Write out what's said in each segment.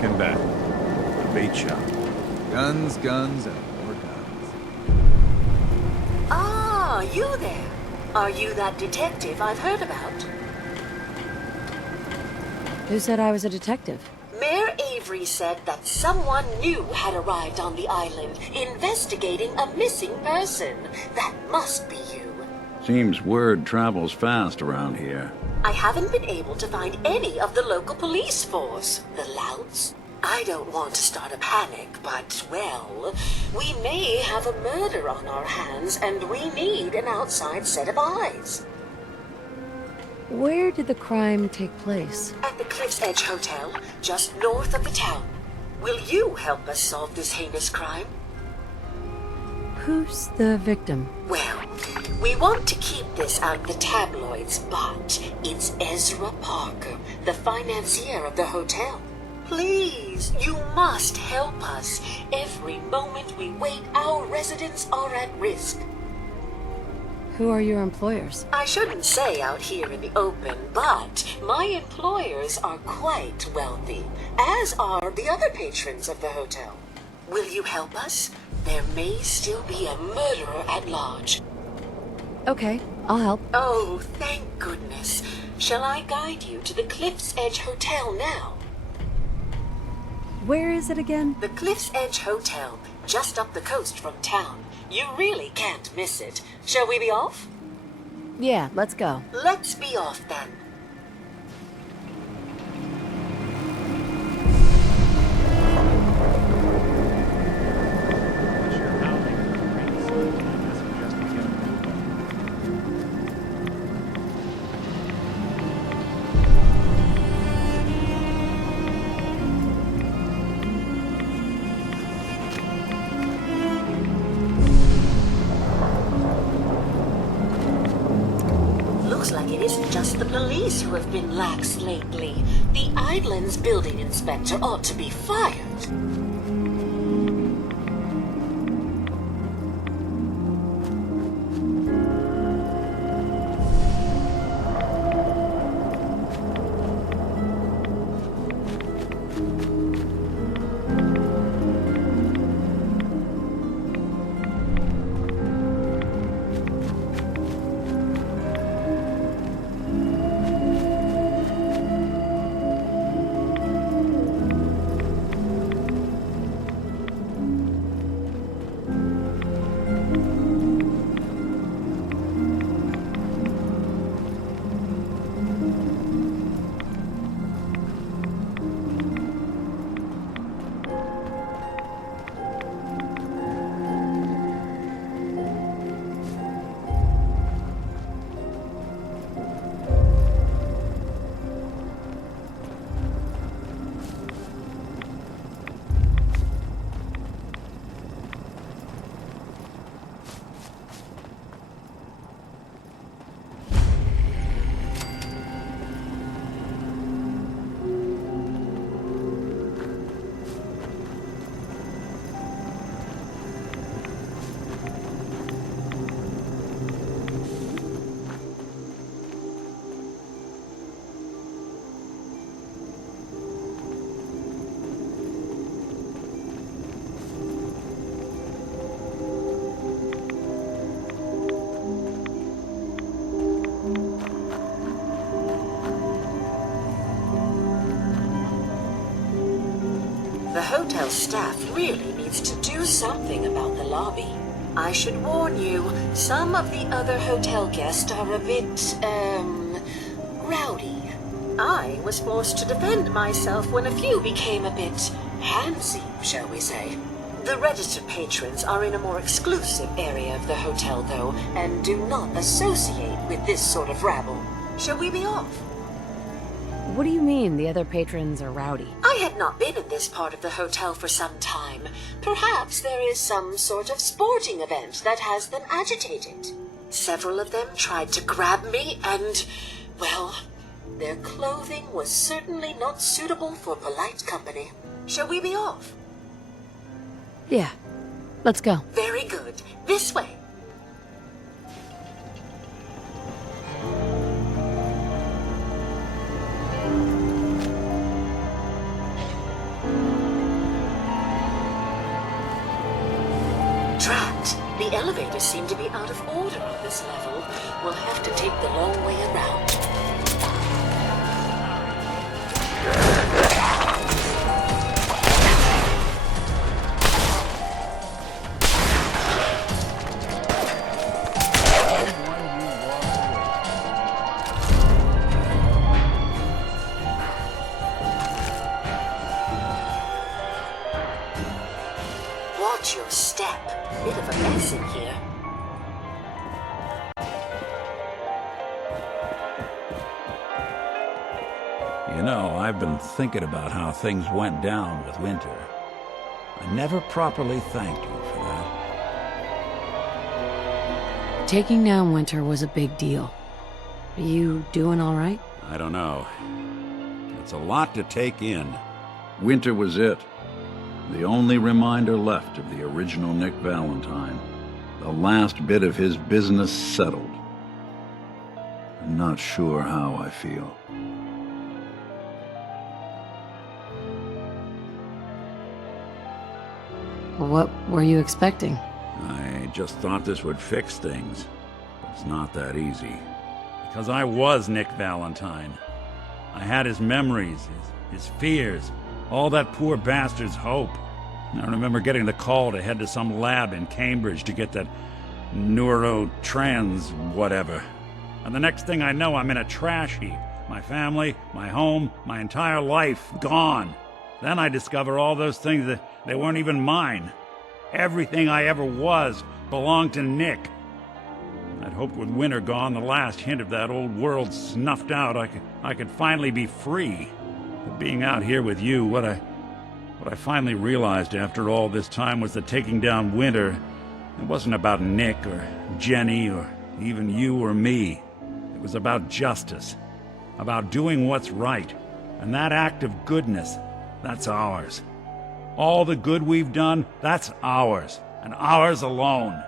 Welcome back. The bait shop. Guns, guns, and more guns. Ah, you there. Are you that detective I've heard about? Who said I was a detective? Mayor Avery said that someone new had arrived on the island, investigating a missing person. That must be you. Seems word travels fast around here. I haven't been able to find any of the local police force. The louts? I don't want to start a panic, but, well, we may have a murder on our hands, and we need an outside set of eyes. Where did the crime take place? At the Cliff's Edge Hotel, just north of the town. Will you help us solve this heinous crime? Who's the victim? Well, we want to keep this out of the tabloids, but it's Ezra Parker, the financier of the hotel. Please, you must help us. Every moment we wait, our residents are at risk. Who are your employers? I shouldn't say out here in the open, but my employers are quite wealthy, as are the other patrons of the hotel. Will you help us? There may still be a murderer at large. Okay, I'll help. Oh, thank goodness. Shall I guide you to the Cliff's Edge Hotel now? Where is it again? The Cliff's Edge Hotel, just up the coast from town. You really can't miss it. Shall we be off? Yeah, let's go. Let's be off then. Looks like it isn't just the police who have been lax lately. The island's building inspector ought to be fired. The hotel staff really needs to do something about the lobby. I should warn you, some of the other hotel guests are a bit, rowdy. I was forced to defend myself when a few became a bit handsy, shall we say. The registered patrons are in a more exclusive area of the hotel, though, and do not associate with this sort of rabble. Shall we be off? What do you mean the other patrons are rowdy? I had not been in this part of the hotel for some time. Perhaps there is some sort of sporting event that has them agitated. Several of them tried to grab me and, well, their clothing was certainly not suitable for polite company. Shall we be off? Yeah, let's go. Very good. This way. The elevators seem to be out of order on this level. We'll have to take the long way around. Watch your step. Bit of a mess in here. You know, I've been thinking about how things went down with Winter. I never properly thanked you for that. Taking down Winter was a big deal. Are you doing all right? I don't know. It's a lot to take in. Winter was it. The only reminder left of the original Nick Valentine. The last bit of his business settled. I'm not sure how I feel. What were you expecting? I just thought this would fix things. But it's not that easy. Because I was Nick Valentine. I had his memories, his fears, all that poor bastard's hope. I remember getting the call to head to some lab in Cambridge to get that neurotrans whatever. And the next thing I know, I'm in a trash heap. My family, my home, my entire life gone. Then I discover all those things that they weren't even mine. Everything I ever was belonged to Nick. I'd hoped with Winter gone, the last hint of that old world snuffed out, I could finally be free. But being out here with you, what I finally realized after all this time was that taking down Winter, it wasn't about Nick or Jenny or even you or me. It was about justice, about doing what's right. And that act of goodness, that's ours. All the good we've done, that's ours, and ours alone.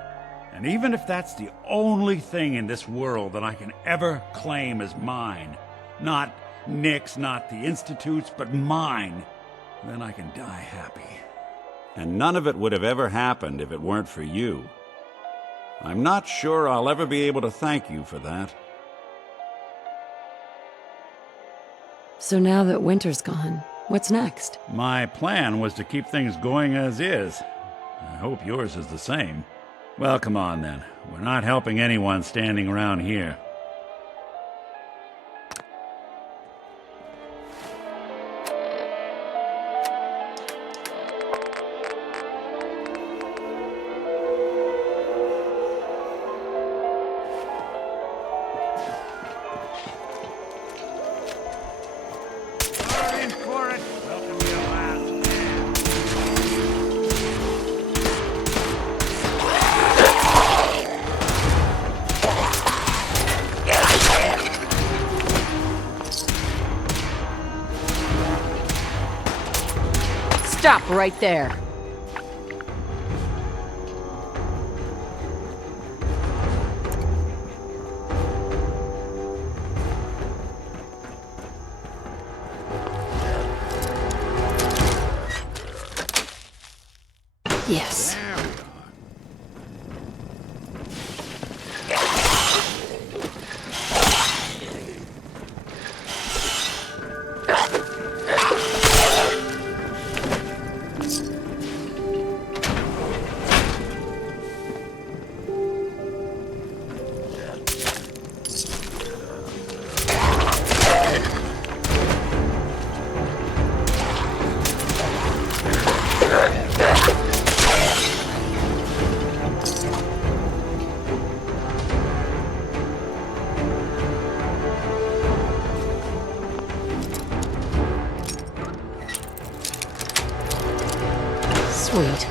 And even if that's the only thing in this world that I can ever claim as mine, not Nick's, not the Institute's, but mine, then I can die happy. And none of it would have ever happened if it weren't for you. I'm not sure I'll ever be able to thank you for that. So now that Winter's gone, what's next? My plan was to keep things going as is. I hope yours is the same. Well, come on then. We're not helping anyone standing around here. Stop right there. Yes. Sweet.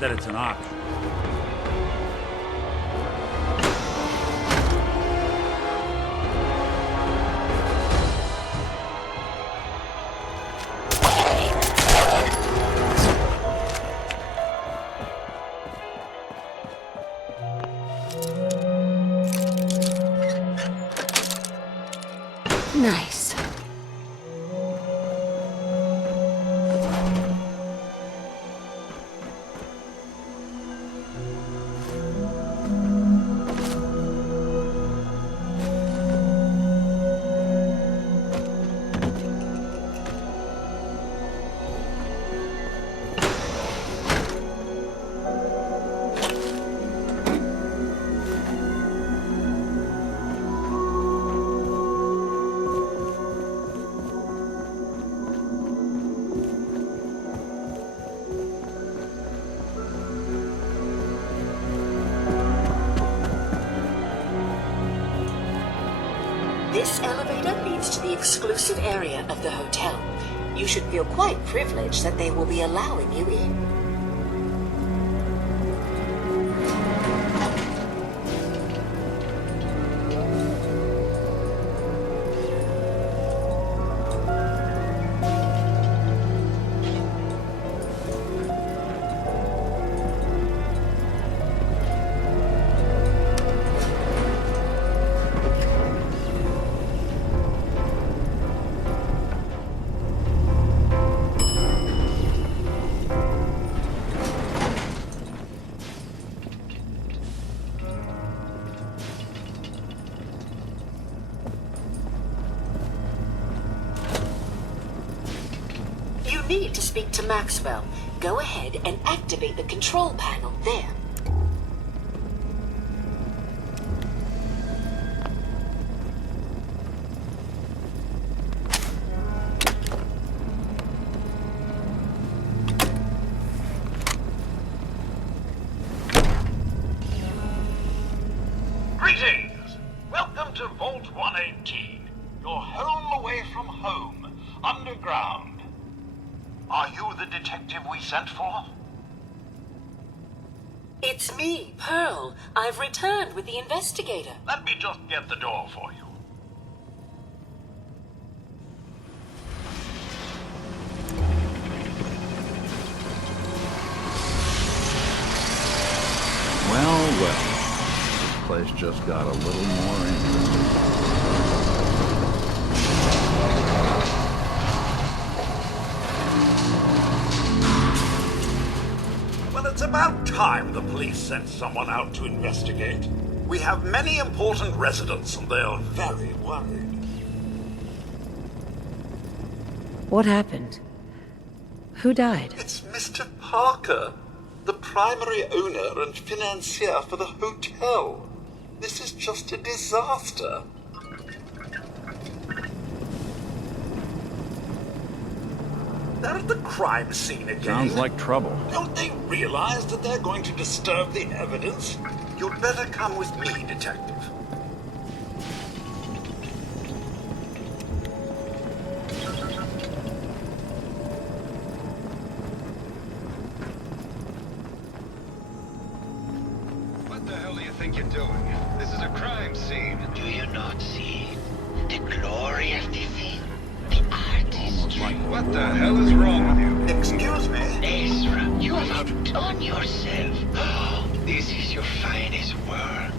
Not that it's an option. Nice. This elevator leads to the exclusive area of the hotel. You should feel quite privileged that they will be allowing you in. You need to speak to Maxwell. Go ahead and activate the control panel there. Greetings! Welcome to Vault 118. Your home away from home. Underground. Are you the detective we sent for? It's me, Pearl. I've returned with the investigator. Let me just get the door for you. Well, this place just got a little more interesting. Well, it's about time the police sent someone out to investigate. We have many important residents and they're very worried. What happened? Who died? It's Mr. Parker, the primary owner and financier for the hotel. This is just a disaster. They're at the crime scene again. Sounds like trouble. Don't they realize that they're going to disturb the evidence? You'd better come with me, Detective. What the hell do you think you're doing? This is a crime scene. Do you not see the glory of the thing? The artistry. What the hell is wrong with you? Excuse me? Ezra, you have outdone yourself. This is your finest work.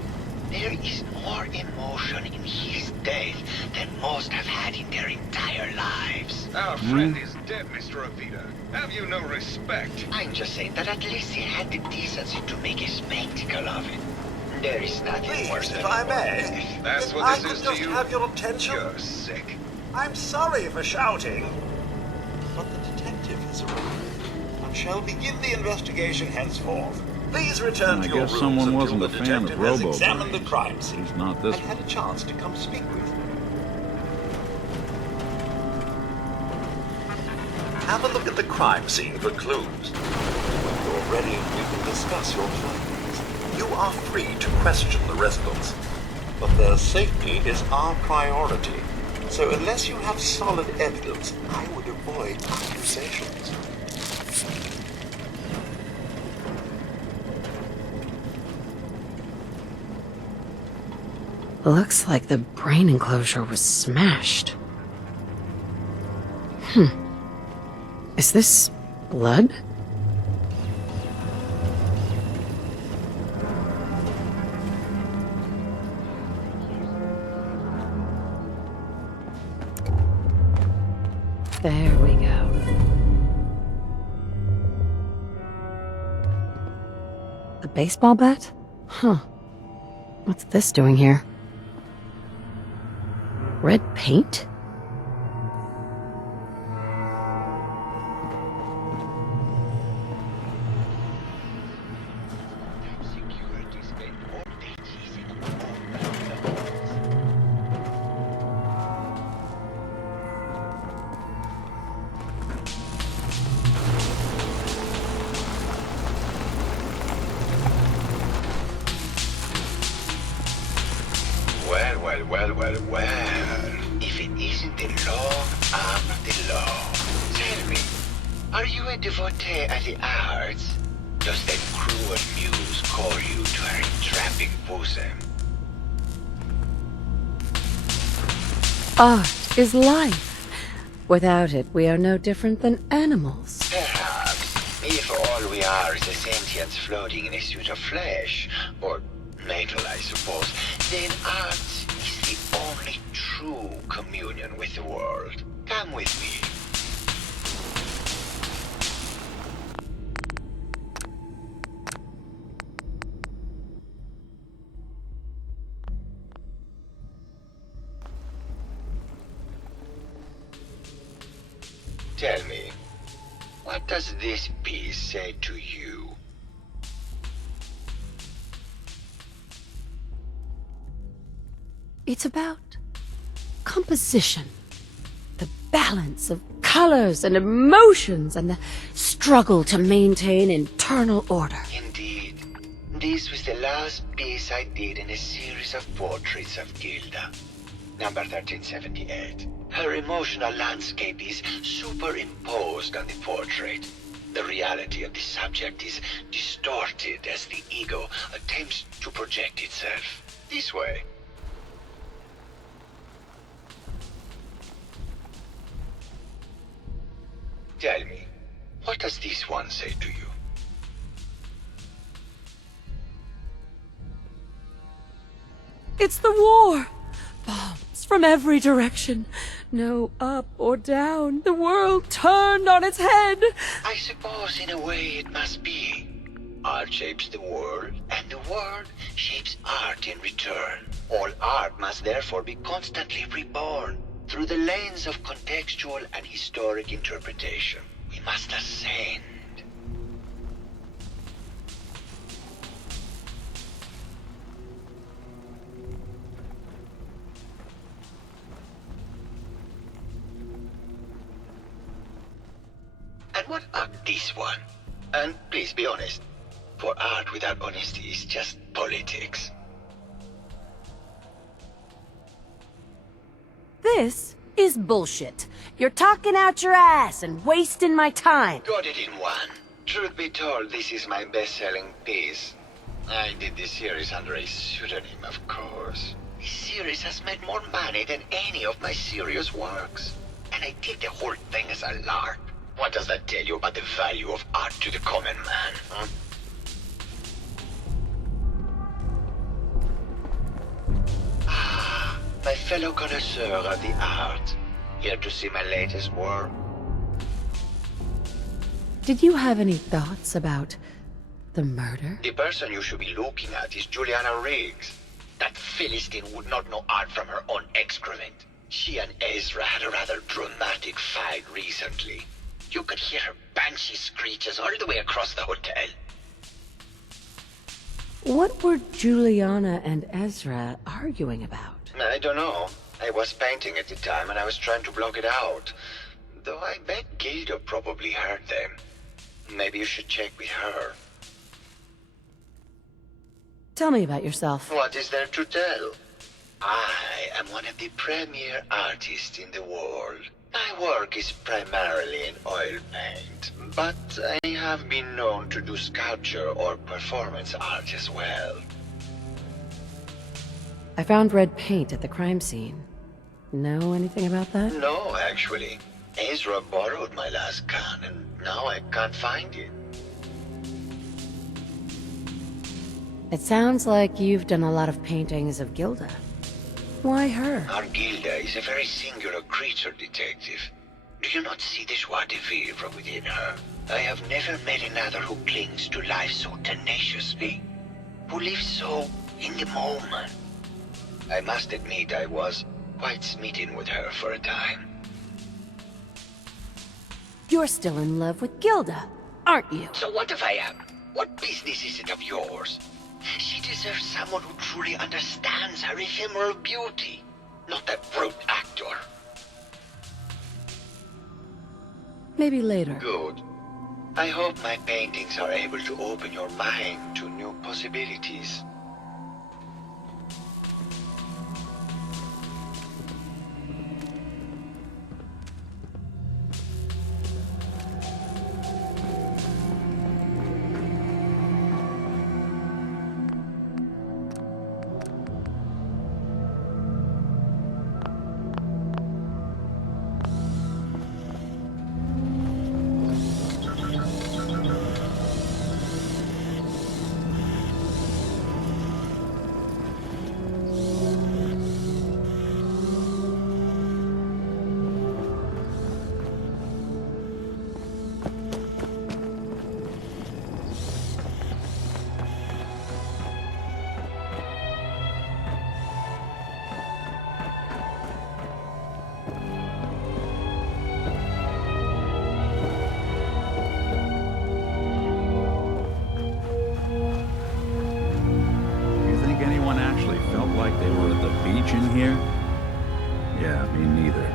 There is more emotion in his death than most have had in their entire lives. Our friend is dead, Mr. Avita. Have you no respect? I'm just saying that at least he had the decency to make a spectacle of it. There is nothing worse Please, than if I may. That's If what I this could is to just you? have your attention. You're sick. I'm sorry for shouting. But the detective has arrived and shall begin the investigation henceforth. Please return I to your guess rooms someone until wasn't the a fan of detective has Robobrain. examined the crime scene He's not this and had a chance to come speak with me. Have a look at the crime scene for clues. When you're ready, we can discuss your findings. You are free to question the residents, but their safety is our priority. So unless you have solid evidence, I would avoid accusations. Looks like the brain enclosure was smashed. Is this blood? There we go. A baseball bat? Huh. What's this doing here? Red paint? Well. If it isn't the long arm of the law. Tell me, are you a devotee of the arts? Does that cruel muse call you to her entrapping bosom? Art is life. Without it, we are no different than animals. Perhaps, if all we are is a sentience floating in a suit of flesh, or metal, I suppose, then art is the only true communion with the world. Come with me. Tell me, what does this piece say to you? It's about composition, the balance of colors and emotions, and the struggle to maintain internal order. Indeed. This was the last piece I did in a series of portraits of Gilda. Number 1378. Her emotional landscape is superimposed on the portrait. The reality of the subject is distorted as the ego attempts to project itself. This way. Tell me, what does this one say to you? It's the war! Bombs from every direction. No up or down. The world turned on its head. I suppose in a way it must be. Art shapes the world, and the world shapes art in return. All art must therefore be constantly reborn through the lens of contextual and historic interpretation. We must ascend. And what about this one? And please be honest, for art without honesty is just politics. This is bullshit. You're talking out your ass and wasting my time. Got it in one. Truth be told, this is my best-selling piece. I did this series under a pseudonym, of course. This series has made more money than any of my serious works. And I did the whole thing as a lark. What does that tell you about the value of art to the common man, huh? Ah, my fellow connoisseur of the art. Here to see my latest work? Did you have any thoughts about the murder? The person you should be looking at is Juliana Riggs. That Philistine would not know art from her own excrement. She and Ezra had a rather dramatic fight recently. You could hear her banshee screeches all the way across the hotel. What were Juliana and Ezra arguing about? I don't know. I was painting at the time and I was trying to block it out. Though I bet Gilda probably heard them. Maybe you should check with her. Tell me about yourself. What is there to tell? I am one of the premier artists in the world. My work is primarily in oil paint, but I have been known to do sculpture or performance art as well. I found red paint at the crime scene. Know anything about that? No, actually. Ezra borrowed my last can, and now I can't find it. It sounds like you've done a lot of paintings of Gilda. Why her? Our Gilda is a very singular creature, detective. Do you not see the joie de vivre within her? I have never met another who clings to life so tenaciously, who lives so in the moment. I must admit I was quite smitten with her for a time. You're still in love with Gilda, aren't you? So what if I am? What business is it of yours? She deserves someone who truly understands her ephemeral beauty, not that brute actor. Maybe later. Good. I hope my paintings are able to open your mind to new possibilities. In here? Yeah, me neither.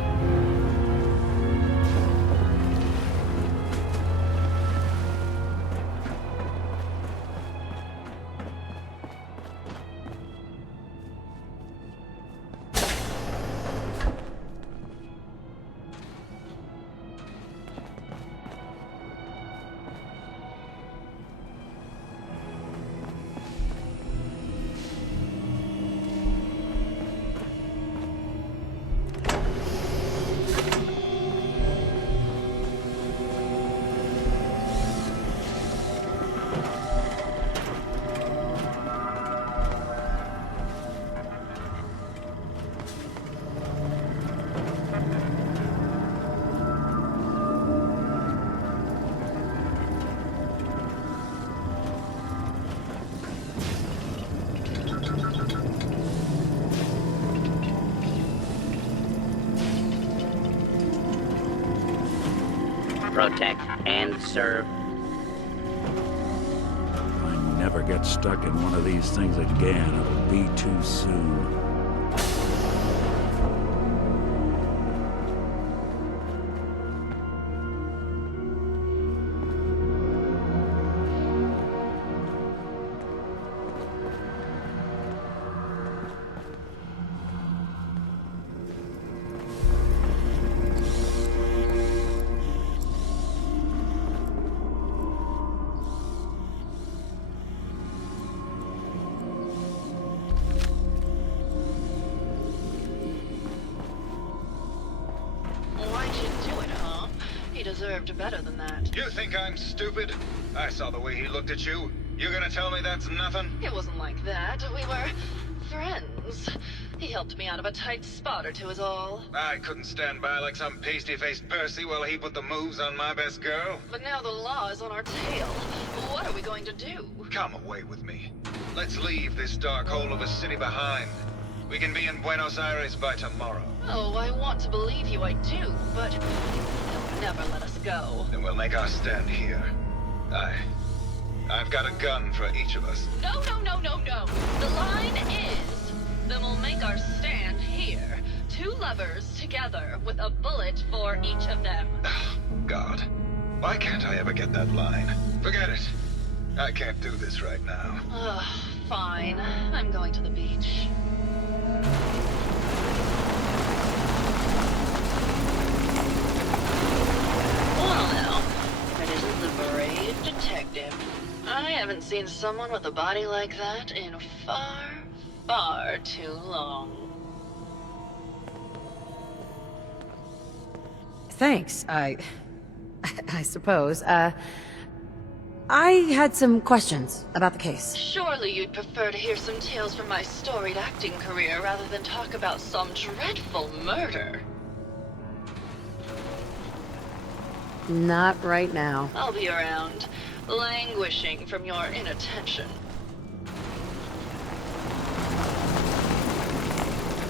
Protect and serve. I never get stuck in one of these things again. It'll be too soon. Deserved better than that. You think I'm stupid? I saw the way he looked at you. You gonna tell me that's nothing? It wasn't like that. We were friends. He helped me out of a tight spot or two is all. I couldn't stand by like some pasty-faced Percy while he put the moves on my best girl. But now the law is on our tail. What are we going to do? Come away with me. Let's leave this dark hole of a city behind. We can be in Buenos Aires by tomorrow. Oh, I want to believe you, I do, but they'll never let us go. Then we'll make our stand here. I've got a gun for each of us. No. The line is, then we'll make our stand here. Two lovers together with a bullet for each of them. God. Why can't I ever get that line? Forget it. I can't do this right now. Fine. I'm going to the beach. Well now, that isn't the brave detective. I haven't seen someone with a body like that in far, far too long. Thanks, I suppose. I had some questions about the case. Surely you'd prefer to hear some tales from my storied acting career rather than talk about some dreadful murder. Not right now. I'll be around, languishing from your inattention.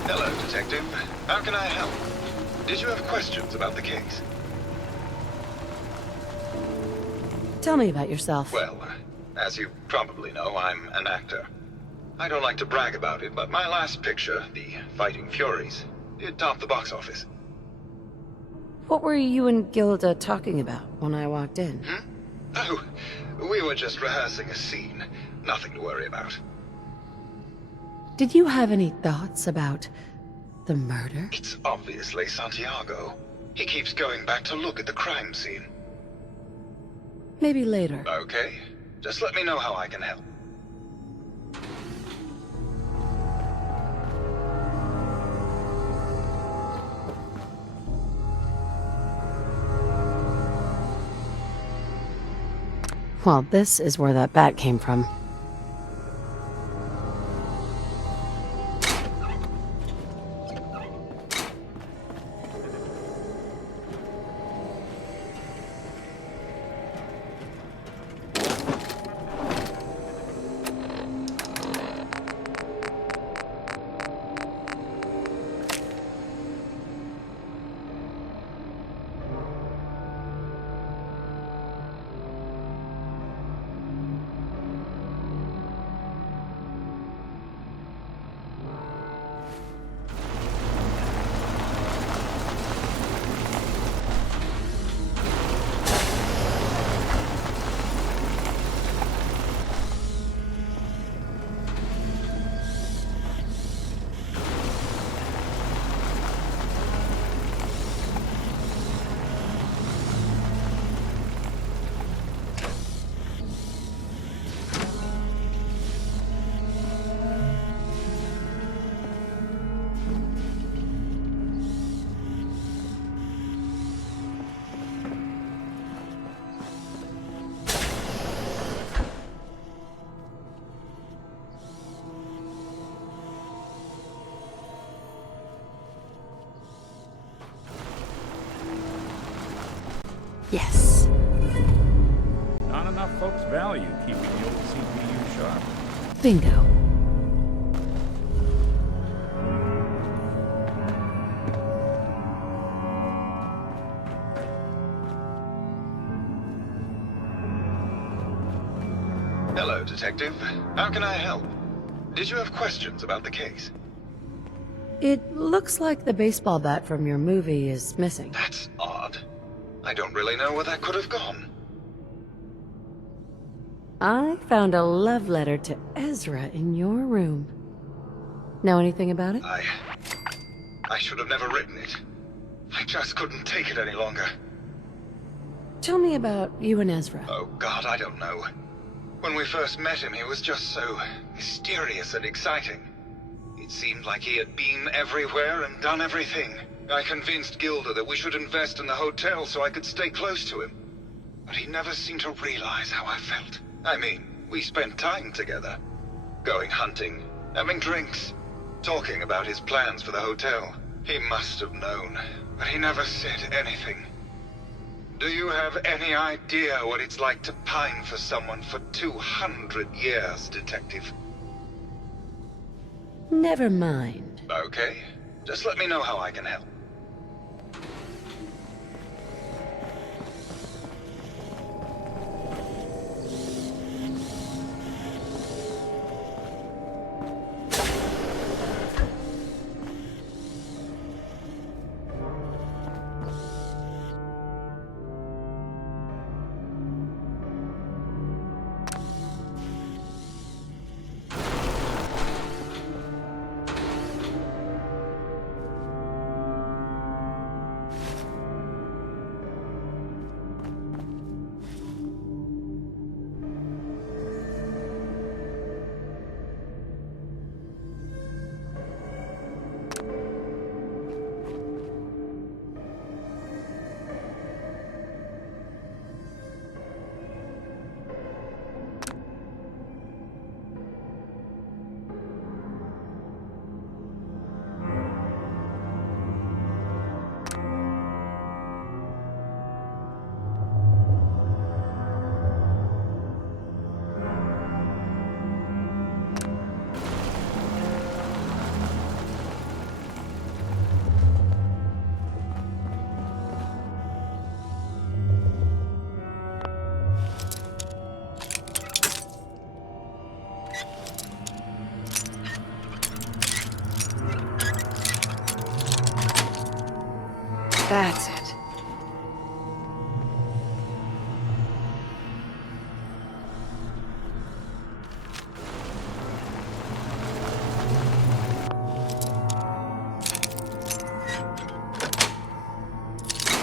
Hello, Detective. How can I help? Did you have questions about the case? Tell me about yourself. Well, as you probably know, I'm an actor. I don't like to brag about it, but my last picture, The Fighting Furies, did top the box office. What were you and Gilda talking about when I walked in? Oh, we were just rehearsing a scene. Nothing to worry about. Did you have any thoughts about the murder? It's obviously Santiago. He keeps going back to look at the crime scene. Maybe later. Okay. Just let me know how I can help. Well, this is where that bat came from. Yes. Not enough folks value keeping the old CPU sharp. Bingo. Hello, Detective. How can I help? Did you have questions about the case? It looks like the baseball bat from your movie is missing. That's odd. I don't really know where that could have gone. I found a love letter to Ezra in your room. Know anything about it? I should have never written it. I just couldn't take it any longer. Tell me about you and Ezra. Oh God, I don't know. When we first met him, he was just so mysterious and exciting. It seemed like he had been everywhere and done everything. I convinced Gilda that we should invest in the hotel so I could stay close to him. But he never seemed to realize how I felt. I mean, we spent time together. Going hunting, having drinks, talking about his plans for the hotel. He must have known, but he never said anything. Do you have any idea what it's like to pine for someone for 200 years, Detective? Never mind. Okay. Just let me know how I can help. That's it.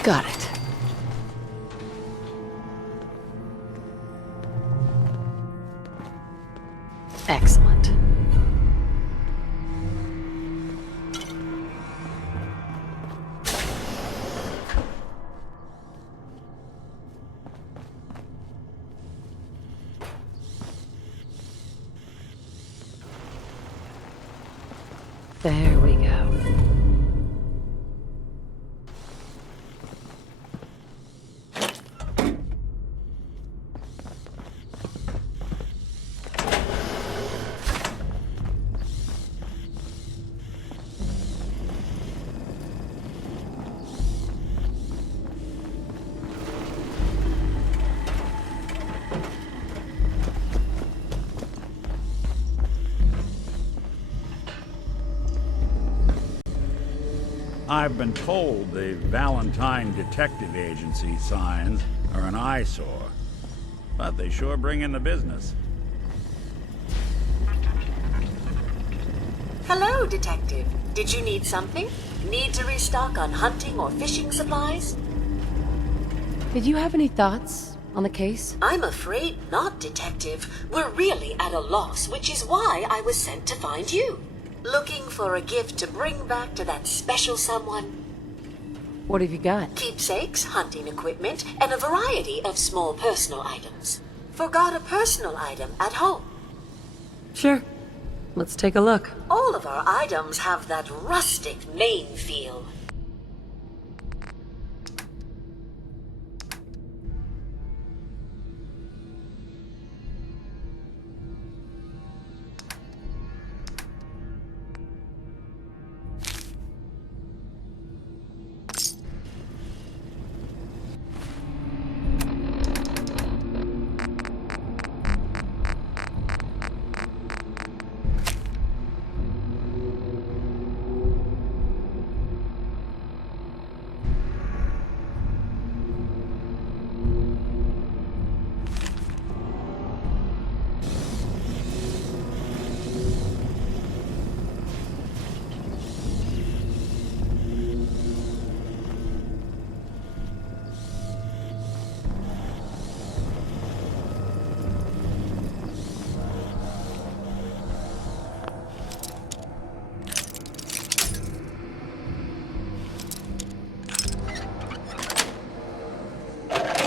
Got it. Excellent. There we go. I've been told the Valentine Detective Agency signs are an eyesore, but they sure bring in the business. Hello, Detective. Did you need something? Need to restock on hunting or fishing supplies? Did you have any thoughts on the case? I'm afraid not, Detective. We're really at a loss, which is why I was sent to find you. Looking for a gift to bring back to that special someone? What have you got? Keepsakes, hunting equipment, and a variety of small personal items. Forgot a personal item at home. Sure. Let's take a look. All of our items have that rustic Maine feel.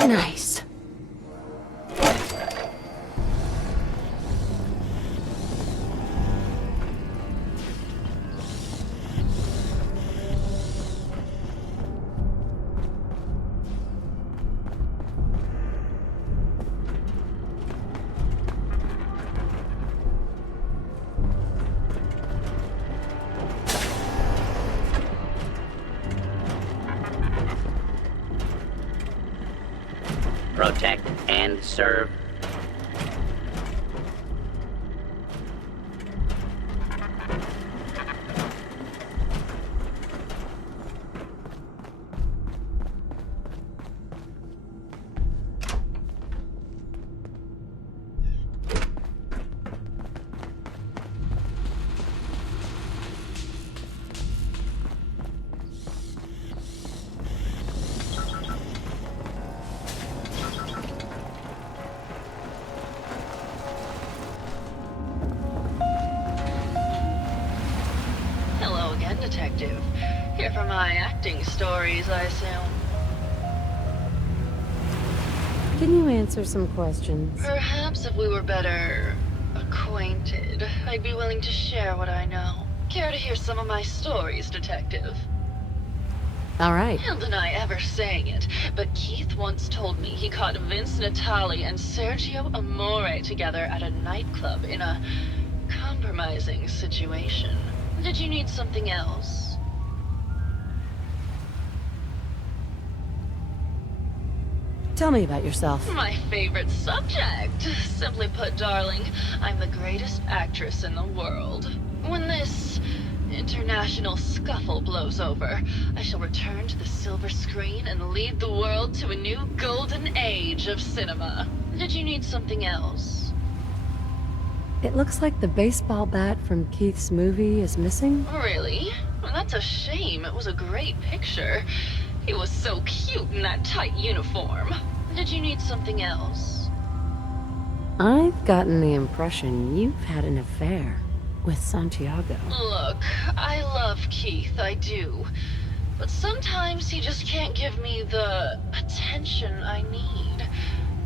Nice. Protect and serve. Detective. Here for my acting stories, I assume. Can you answer some questions? Perhaps if we were better acquainted, I'd be willing to share what I know. Care to hear some of my stories, Detective? All right. Can't deny ever saying it, but Keith once told me he caught Vince Natali and Sergio Amore together at a nightclub in a compromising situation. Did you need something else? Tell me about yourself. My favorite subject. Simply put, darling, I'm the greatest actress in the world. When this international scuffle blows over, I shall return to the silver screen and lead the world to a new golden age of cinema. Did you need something else? It looks like the baseball bat from Keith's movie is missing. Really? Well, that's a shame. It was a great picture. He was so cute in that tight uniform. Did you need something else? I've gotten the impression you've had an affair with Santiago. Look, I love Keith, I do. But sometimes he just can't give me the attention I need.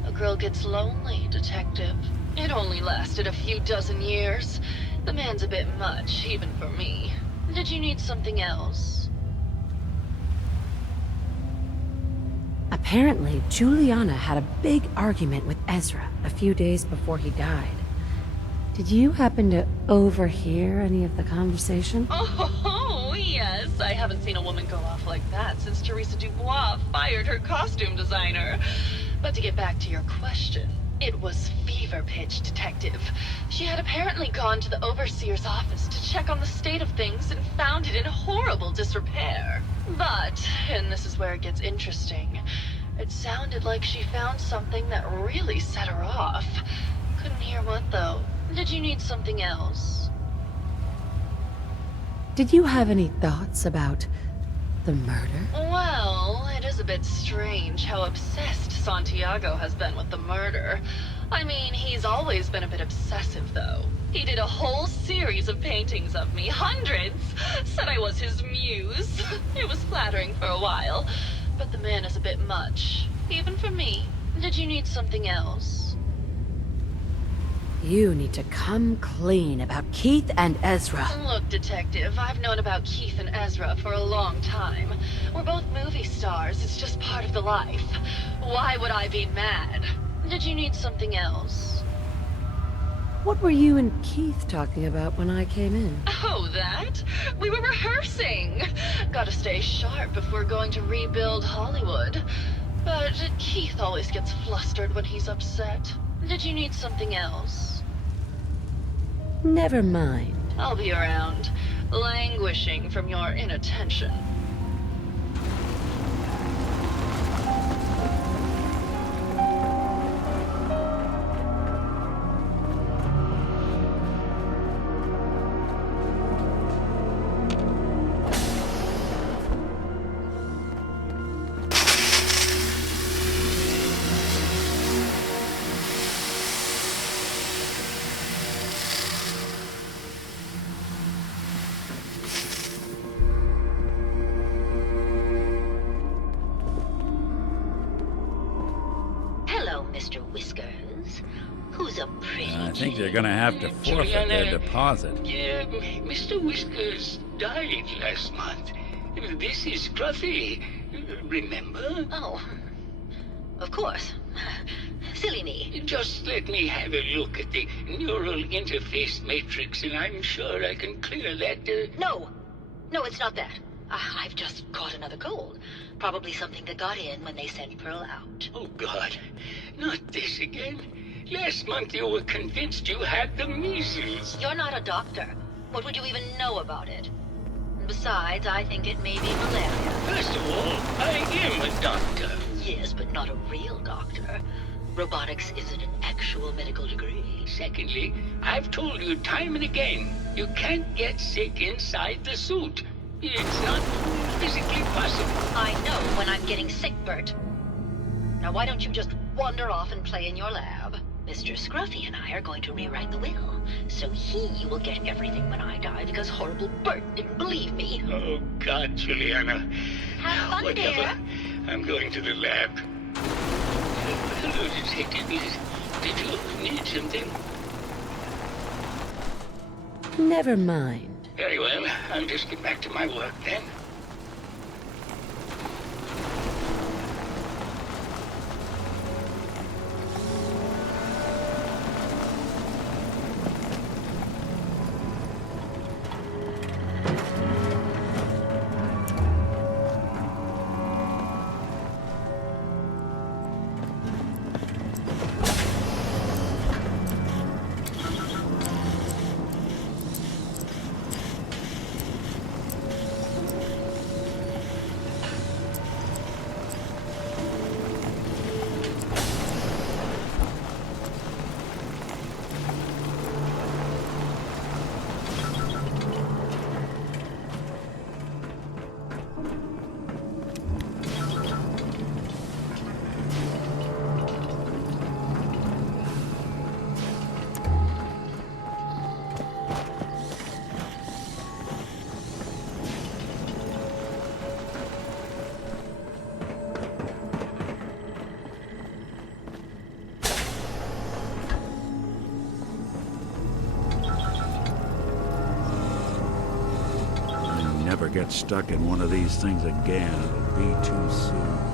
A girl gets lonely, Detective. It only lasted a few dozen years. The man's a bit much, even for me. Did you need something else? Apparently, Juliana had a big argument with Ezra a few days before he died. Did you happen to overhear any of the conversation? Oh, yes. I haven't seen a woman go off like that since Teresa Dubois fired her costume designer. But to get back to your question, it was fever pitch, Detective. She had apparently gone to the Overseer's office to check on the state of things and found it in horrible disrepair. But, and this is where it gets interesting, it sounded like she found something that really set her off. Couldn't hear what, though. Did you need something else? Did you have any thoughts about the murder? Well, it is a bit strange how obsessed Santiago has been with the murder. I mean, he's always been a bit obsessive, though. He did a whole series of paintings of me, hundreds, said I was his muse. It was flattering for a while, but the man is a bit much, even for me. Did you need something else? You need to come clean about Keith and Ezra. Look, Detective, I've known about Keith and Ezra for a long time. We're both movie stars. It's just part of the life. Why would I be mad? Did you need something else? What were you and Keith talking about when I came in? Oh, that? We were rehearsing. Gotta stay sharp if we're going to rebuild Hollywood. But Keith always gets flustered when he's upset. Did you need something else? Never mind. I'll be around, languishing from your inattention. Mr. Whiskers. Who's a pretty I think they're gonna have to forfeit their deposit. Mr. Whiskers died last month. This is Scruffy. Remember? Oh, of course. Silly me. Just let me have a look at the neural interface matrix, and I'm sure I can clear that. No, it's not that. I've just caught another cold. Probably something that got in when they sent Pearl out. Oh, God. Not this again. Last month you were convinced you had the measles. You're not a doctor. What would you even know about it? And besides, I think it may be malaria. First of all, I am a doctor. Yes, but not a real doctor. Robotics isn't an actual medical degree. Secondly, I've told you time and again, you can't get sick inside the suit. It's not physically possible. I know when I'm getting sick, Bert. Now why don't you just wander off and play in your lab? Mr. Scruffy and I are going to rewrite the will, so he will get everything when I die because horrible Bert didn't believe me. Oh, God, Juliana. Have fun, Whatever. dear. I'm going to the lab. Hello, Detective. Did you need something? Never mind. Very well. I'll just get back to my work then. ever get stuck in one of these things again, it'll be too soon.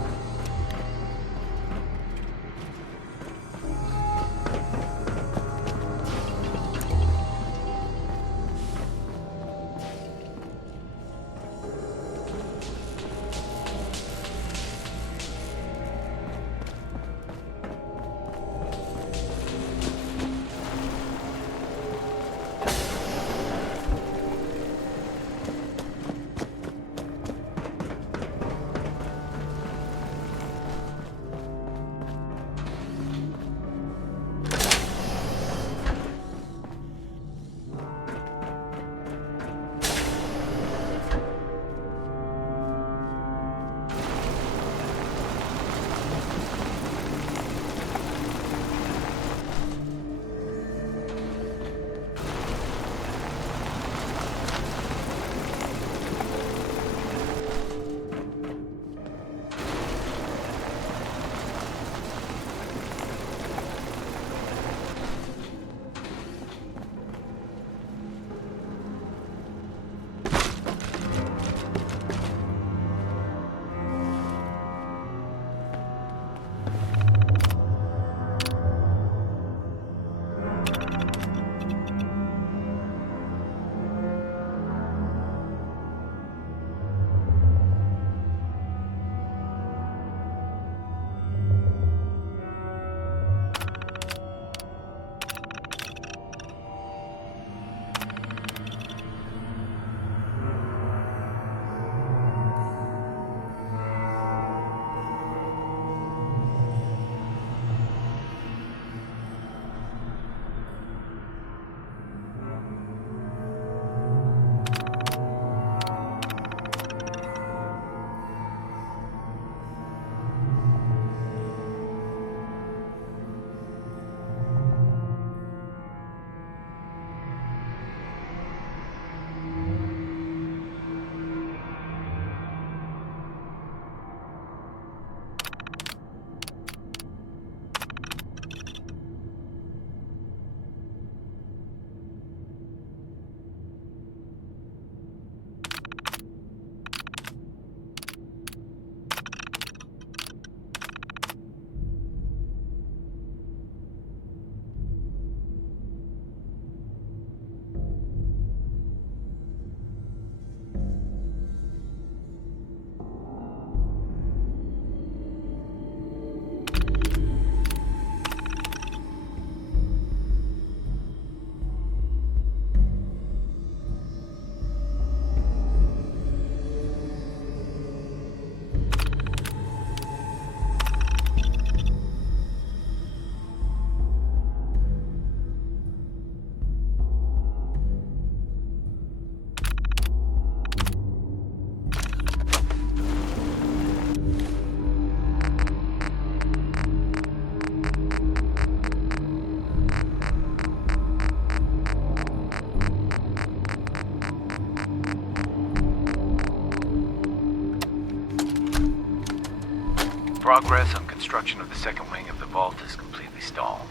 Progress on construction of the second wing of the vault is completely stalled.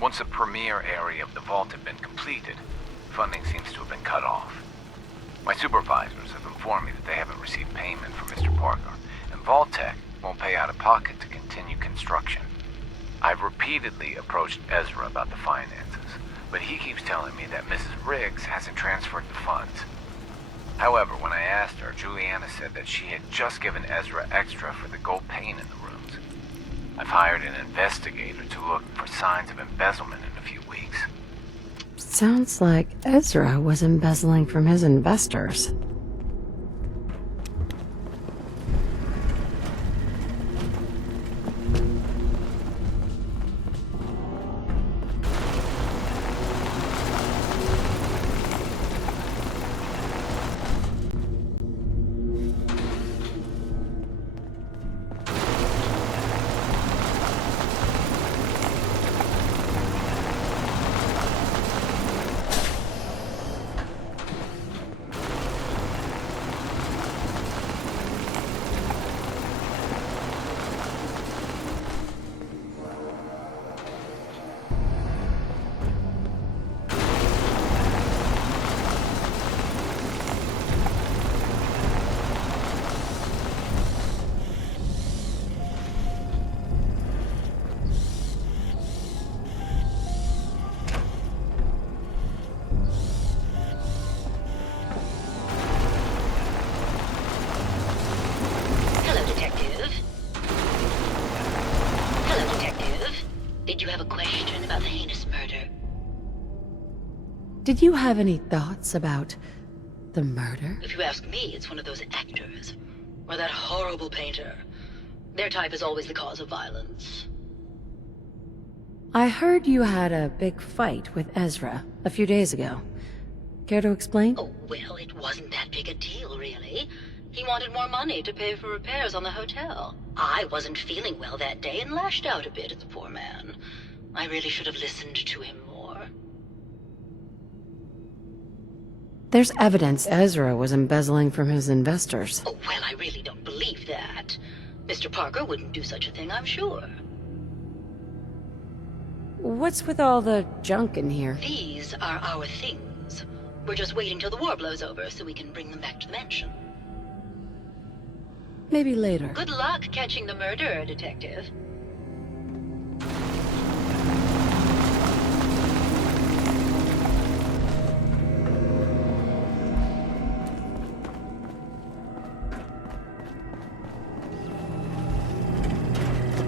Once the premier area of the vault had been completed, funding seems to have been cut off. My supervisors have informed me that they haven't received payment from Mr. Parker, and Vault-Tec won't pay out of pocket to continue construction. I've repeatedly approached Ezra about the finances, but he keeps telling me that Mrs. Riggs hasn't transferred the funds. However, when I asked her, Juliana said that she had just given Ezra extra for the gold paint in the rooms. I've hired an investigator to look for signs of embezzlement in a few weeks. Sounds like Ezra was embezzling from his investors. Did you have any thoughts about the murder? If you ask me, it's one of those actors. Or that horrible painter. Their type is always the cause of violence. I heard you had a big fight with Ezra a few days ago. Care to explain? Oh, well, it wasn't that big a deal, really. He wanted more money to pay for repairs on the hotel. I wasn't feeling well that day and lashed out a bit at the poor man. I really should have listened to him more. There's evidence Ezra was embezzling from his investors. Oh, well, I really don't believe that. Mr. Parker wouldn't do such a thing, I'm sure. What's with all the junk in here? These are our things. We're just waiting till the war blows over so we can bring them back to the mansion. Maybe later. Good luck catching the murderer, Detective.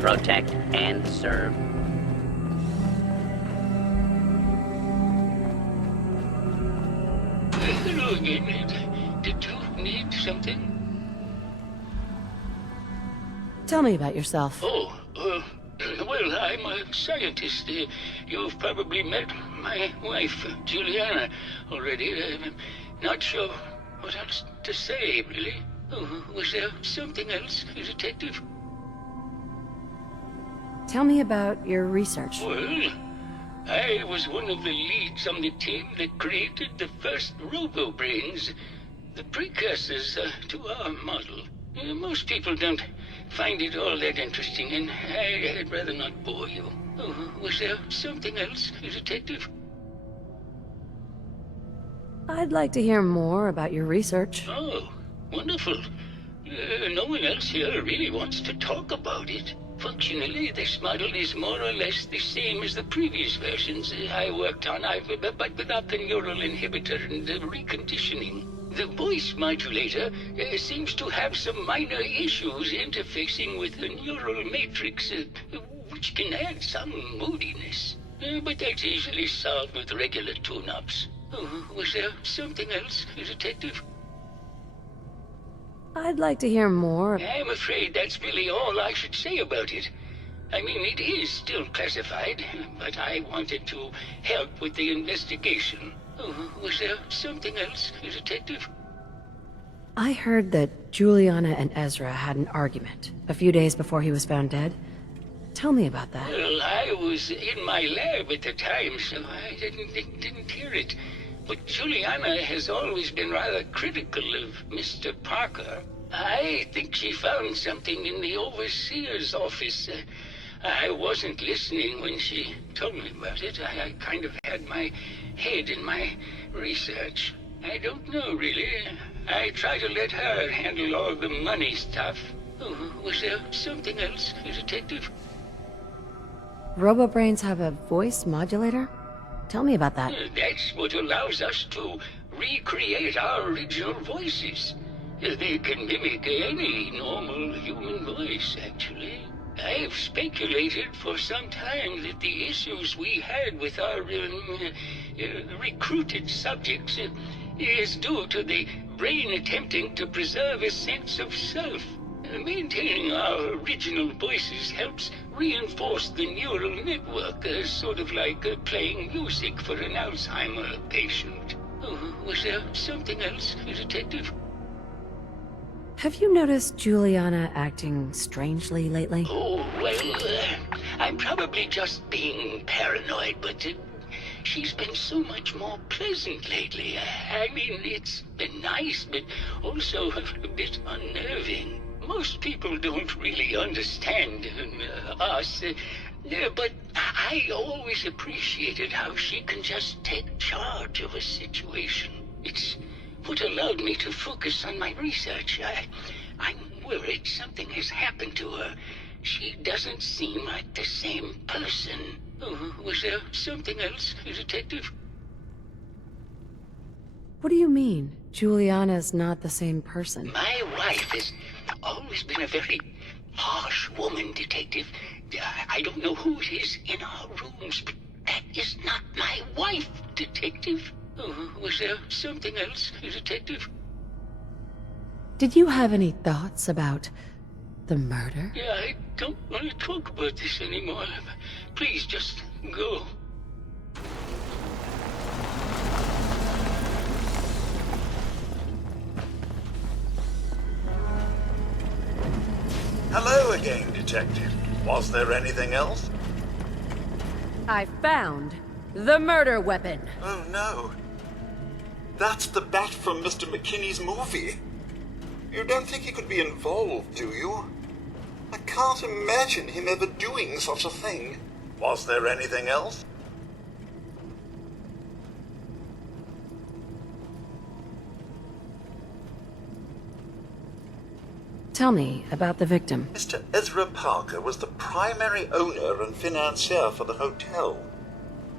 Protect and serve. Hello again. Did you need something? Tell me about yourself. Oh, well, I'm a scientist. You've probably met my wife, Juliana, already. I'm not sure what else to say, really. Oh, was there something else, Detective? Tell me about your research. Well, I was one of the leads on the team that created the first Robobrains, the precursors to our model. Most people don't find it all that interesting, and I'd rather not bore you. Oh, was there something else, Detective? I'd like to hear more about your research. Oh, wonderful. No one else here really wants to talk about it. Functionally, this model is more or less the same as the previous versions I worked on, but without the neural inhibitor and the reconditioning. The voice modulator seems to have some minor issues interfacing with the neural matrix, which can add some moodiness. But that's easily solved with regular tune-ups. Was there something else, Detective? I'd like to hear more. I'm afraid that's really all I should say about it. I mean, it is still classified, but I wanted to help with the investigation. Was there something else, Detective? I heard that Juliana and Ezra had an argument a few days before he was found dead. Tell me about that. Well, I was in my lab at the time, so I didn't hear it. But Juliana has always been rather critical of Mr. Parker. I think she found something in the overseer's office. I wasn't listening when she told me about it. I kind of had my head in my research. I don't know, really. I try to let her handle all the money stuff. Was there something else, Detective? Robobrains have a voice modulator? Tell me about that. That's what allows us to recreate our original voices. They can mimic any normal human voice, actually. I've speculated for some time that the issues we had with our recruited subjects is due to the brain attempting to preserve a sense of self. Maintaining our original voices helps reinforce the neural network, sort of like playing music for an Alzheimer patient. Was there something else, Detective? Have you noticed Juliana acting strangely lately? Oh, well, I'm probably just being paranoid, but she's been so much more pleasant lately. I mean, it's been nice, but also a bit unnerving. Most people don't really understand us, but I always appreciated how she can just take charge of a situation. It's what allowed me to focus on my research. I'm worried something has happened to her. She doesn't seem like the same person. Was there something else, Detective? What do you mean? Juliana's not the same person. My wife has always been a very harsh woman, Detective. I don't know who it is in our rooms, but that is not my wife, Detective. Oh, was there something else, Detective? Did you have any thoughts about the murder? Yeah, I don't want to talk about this anymore. Please, just go. Hello again, Detective. Was there anything else? I found the murder weapon. Oh no. That's the bat from Mr. McKinney's movie. You don't think he could be involved, do you? I can't imagine him ever doing such a thing. Was there anything else? Tell me about the victim. Mr. Ezra Parker was the primary owner and financier for the hotel.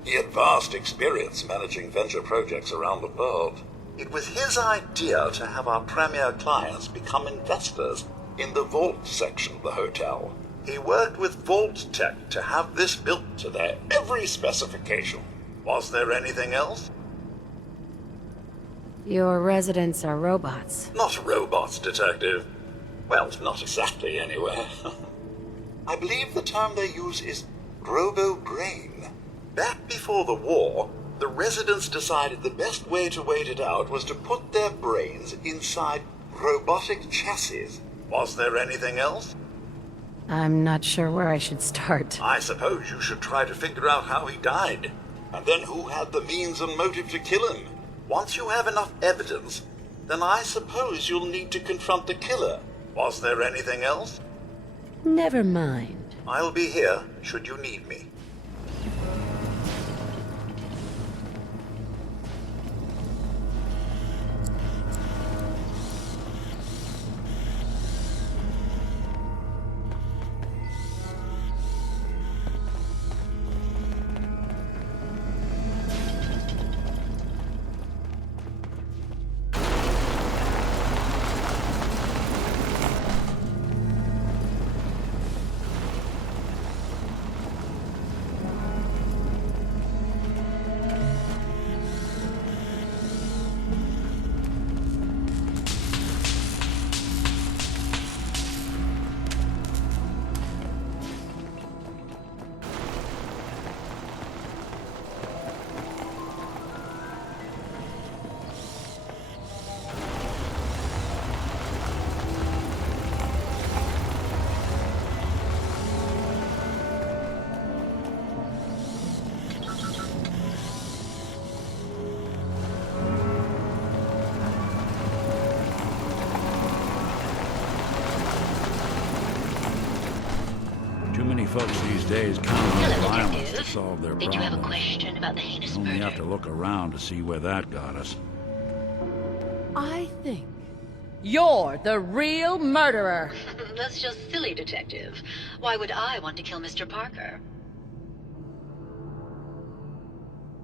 He had vast experience managing venture projects around the world. It was his idea to have our premier clients become investors in the vault section of the hotel. He worked with Vault Tech to have this built to their every specification. Was there anything else? Your residents are robots. Not robots, Detective. Well, not exactly, anyway. I believe the term they use is Robobrain. Back before the war, the residents decided the best way to wait it out was to put their brains inside robotic chassis. Was there anything else? I'm not sure where I should start. I suppose you should try to figure out how he died, and then who had the means and motive to kill him. Once you have enough evidence, then I suppose you'll need to confront the killer. Was there anything else? Never mind. I'll be here should you need me. Too many folks these days count on Hello, violence to Detective. solve their Did you have a problems. question about the heinous Only murder? have to look around to see where that got us. I think you're the real murderer. That's just silly, Detective. Why would I want to kill Mr. Parker?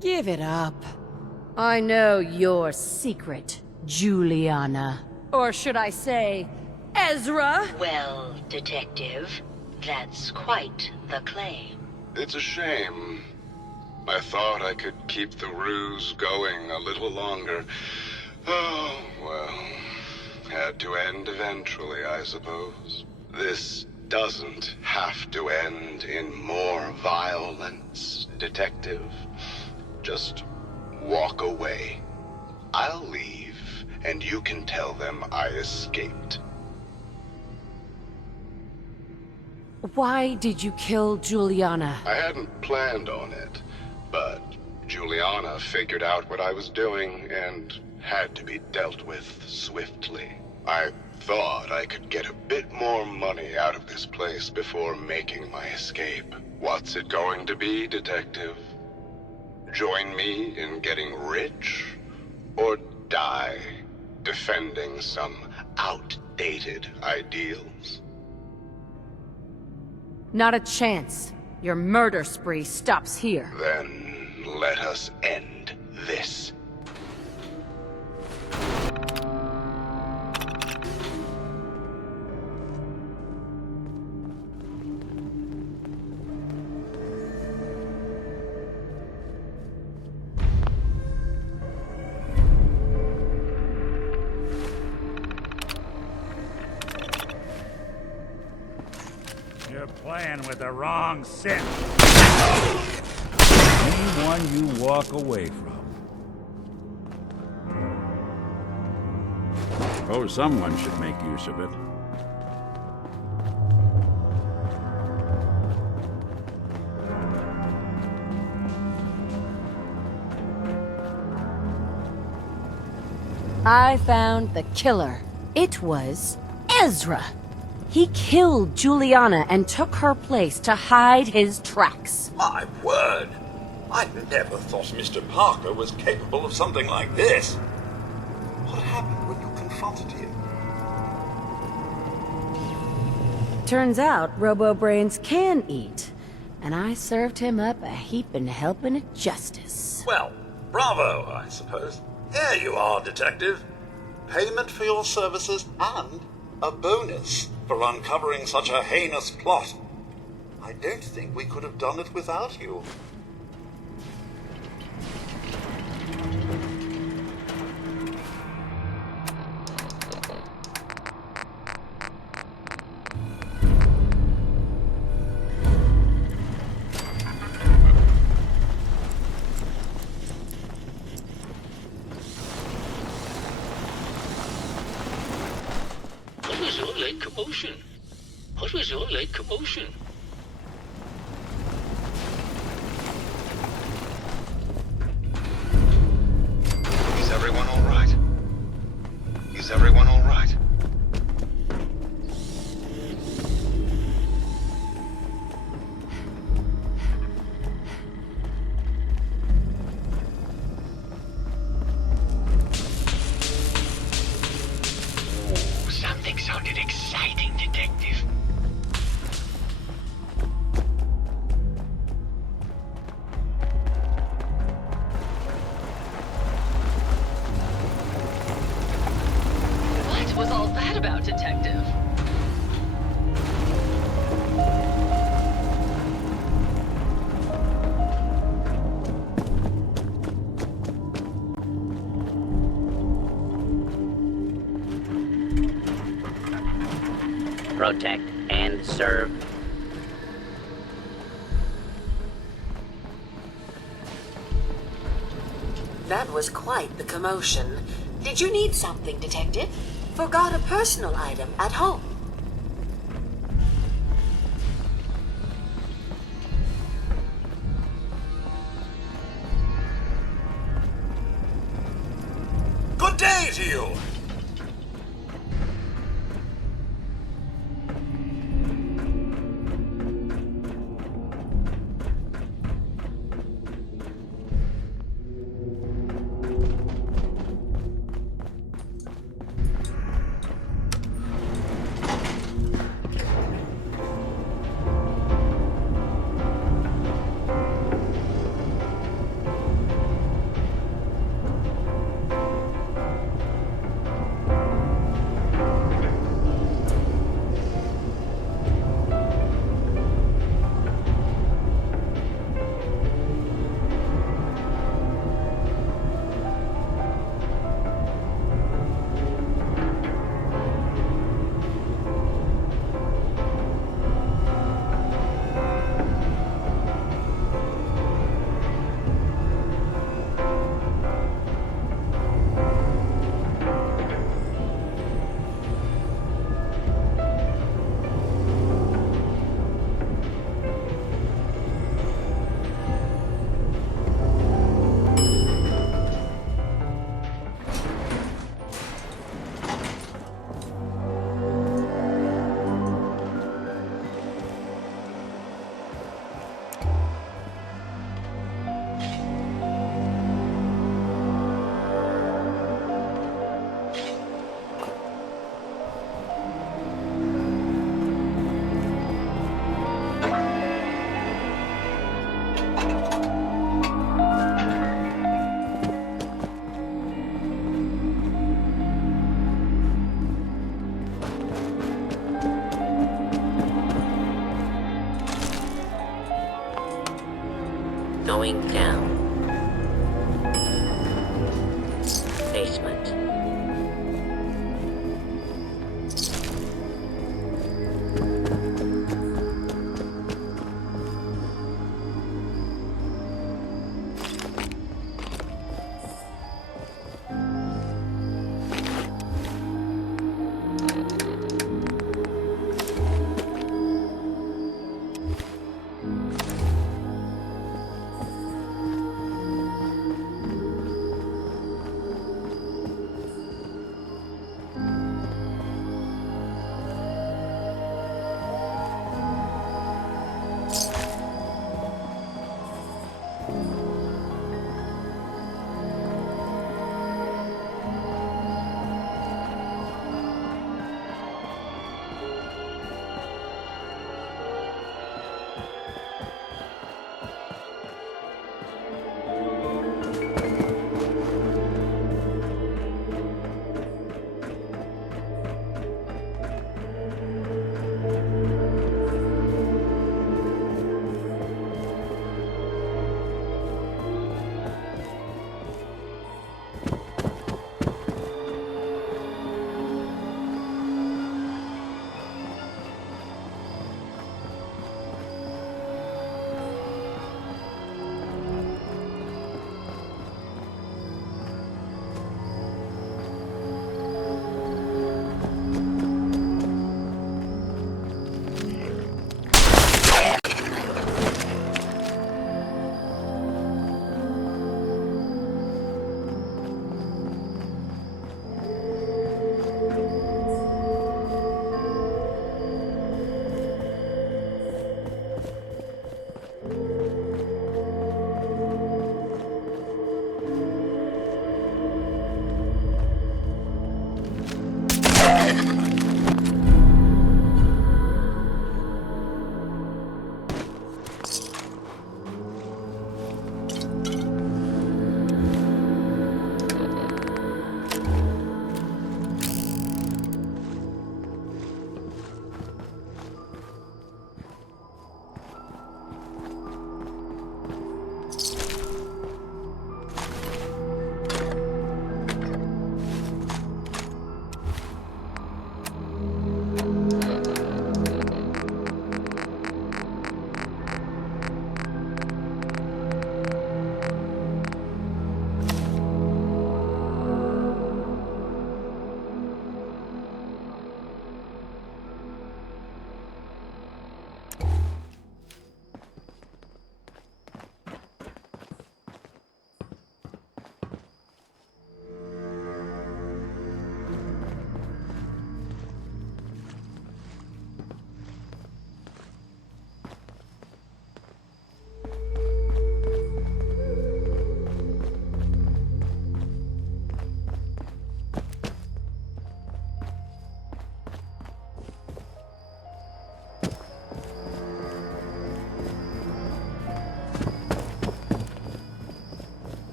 Give it up. I know your secret, Juliana. Or should I say, Ezra? Well, Detective, that's quite the claim. It's a shame. I thought I could keep the ruse going a little longer. Oh, well. Had to end eventually, I suppose. This doesn't have to end in more violence, Detective. Just walk away. I'll leave, and you can tell them I escaped. Why did you kill Juliana? I hadn't planned on it, but Juliana figured out what I was doing and had to be dealt with swiftly. I thought I could get a bit more money out of this place before making my escape. What's it going to be, Detective? Join me in getting rich? Or die defending some outdated ideals? Not a chance. Your murder spree stops here. Then let us end this. You're playing with the wrong Sith. Anyone you walk away from. Oh, someone should make use of it. I found the killer. It was Ezra. He killed Juliana and took her place to hide his tracks. My word! I never thought Mr. Parker was capable of something like this. What happened when you confronted him? Turns out Robobrains can eat, and I served him up a heaping helping of justice. Well, bravo, I suppose. Here you are, Detective. Payment for your services and a bonus for uncovering such a heinous plot. I don't think we could have done it without you. What was all that commotion? Is everyone all right? Is everyone all right? Oh, something sounded exciting, Detective. What was all that about, Detective? Protect and serve. That was quite the commotion. Did you need something, Detective? Forgot a personal item at home. Good day to you! Going down. Basement.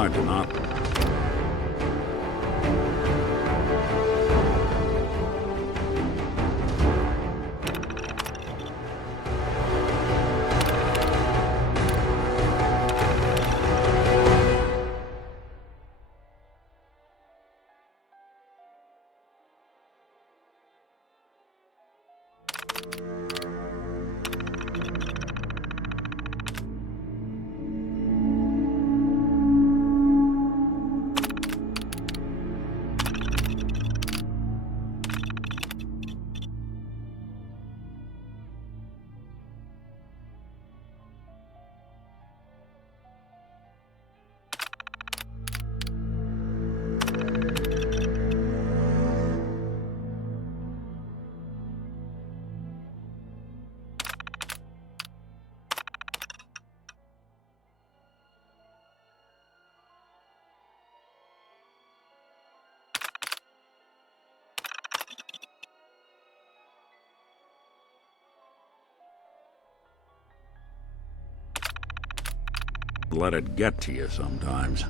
hard to not. Let it get to you sometimes.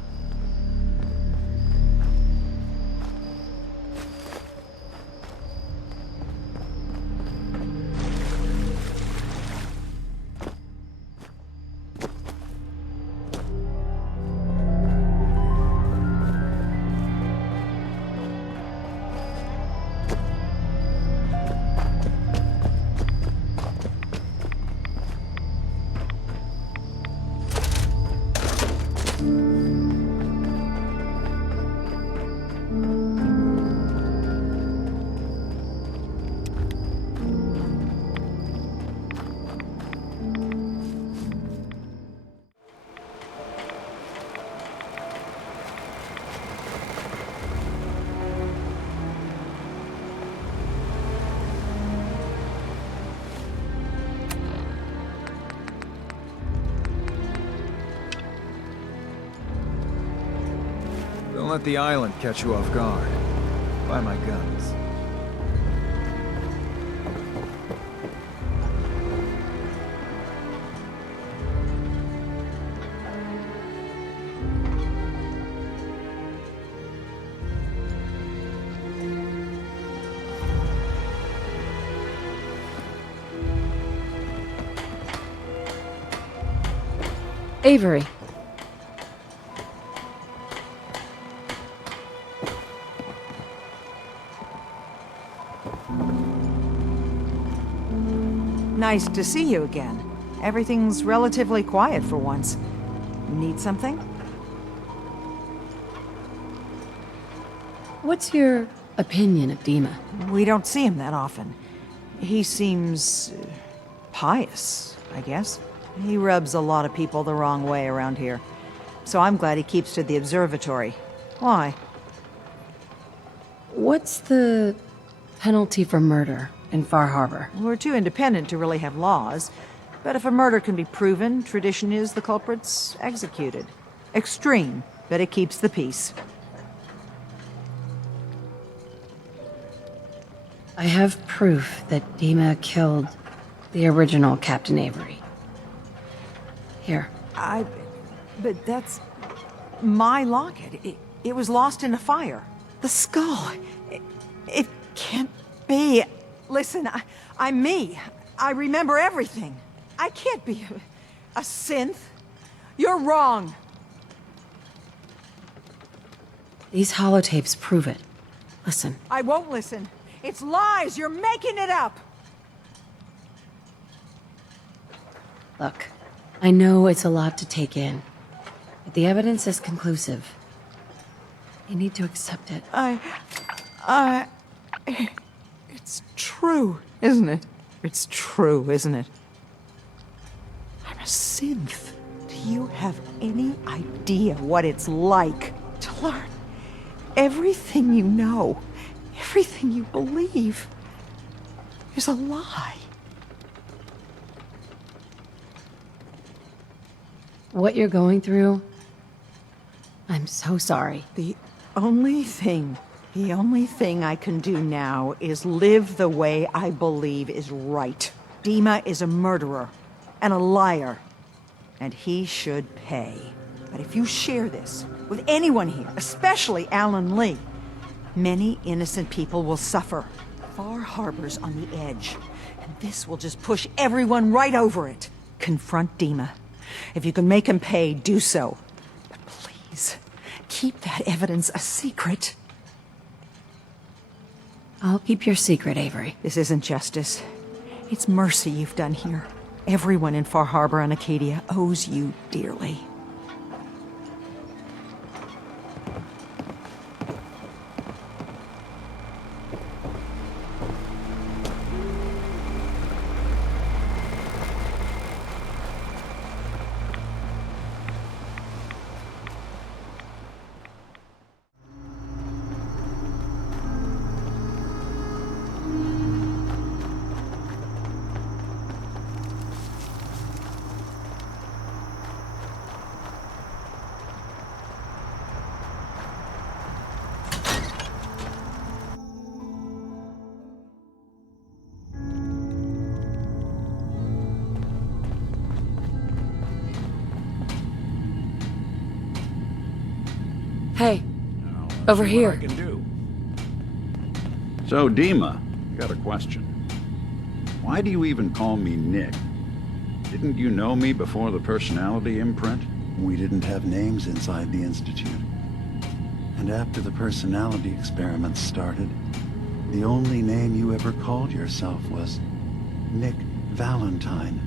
Don't let the island catch you off guard. Buy my guns. Avery. Nice to see you again. Everything's relatively quiet for once. Need something? What's your opinion of Dima? We don't see him that often. He seems pious, I guess. He rubs a lot of people the wrong way around here. So I'm glad he keeps to the observatory. Why? What's the penalty for murder in Far Harbor? We're too independent to really have laws. But if a murder can be proven, tradition is the culprit's executed. Extreme, but it keeps the peace. I have proof that Dima killed the original Captain Avery. Here. But that's my locket. It was lost in a fire. The skull. It can't be. Listen, I'm me. I remember everything. I can't be a synth. You're wrong. These holotapes prove it. Listen. I won't listen. It's lies. You're making it up. Look, I know it's a lot to take in, but the evidence is conclusive. You need to accept it. It's true, isn't it? It's true, isn't it? I'm a synth. Do you have any idea what it's like to learn everything you know, everything you believe is a lie? What you're going through, I'm so sorry. The only thing I can do now is live the way I believe is right. Dima is a murderer and a liar, and he should pay. But if you share this with anyone here, especially Alan Lee, many innocent people will suffer. Far Harbor's on the edge, and this will just push everyone right over it. Confront Dima. If you can make him pay, do so. But please, keep that evidence a secret. I'll keep your secret, Avery. This isn't justice. It's mercy you've done here. Everyone in Far Harbor and Acadia owes you dearly. Hey, Now, over see here. What I can do. So, Dima, I got a question. Why do you even call me Nick? Didn't you know me before the personality imprint? We didn't have names inside the Institute. And after the personality experiments started, the only name you ever called yourself was Nick Valentine.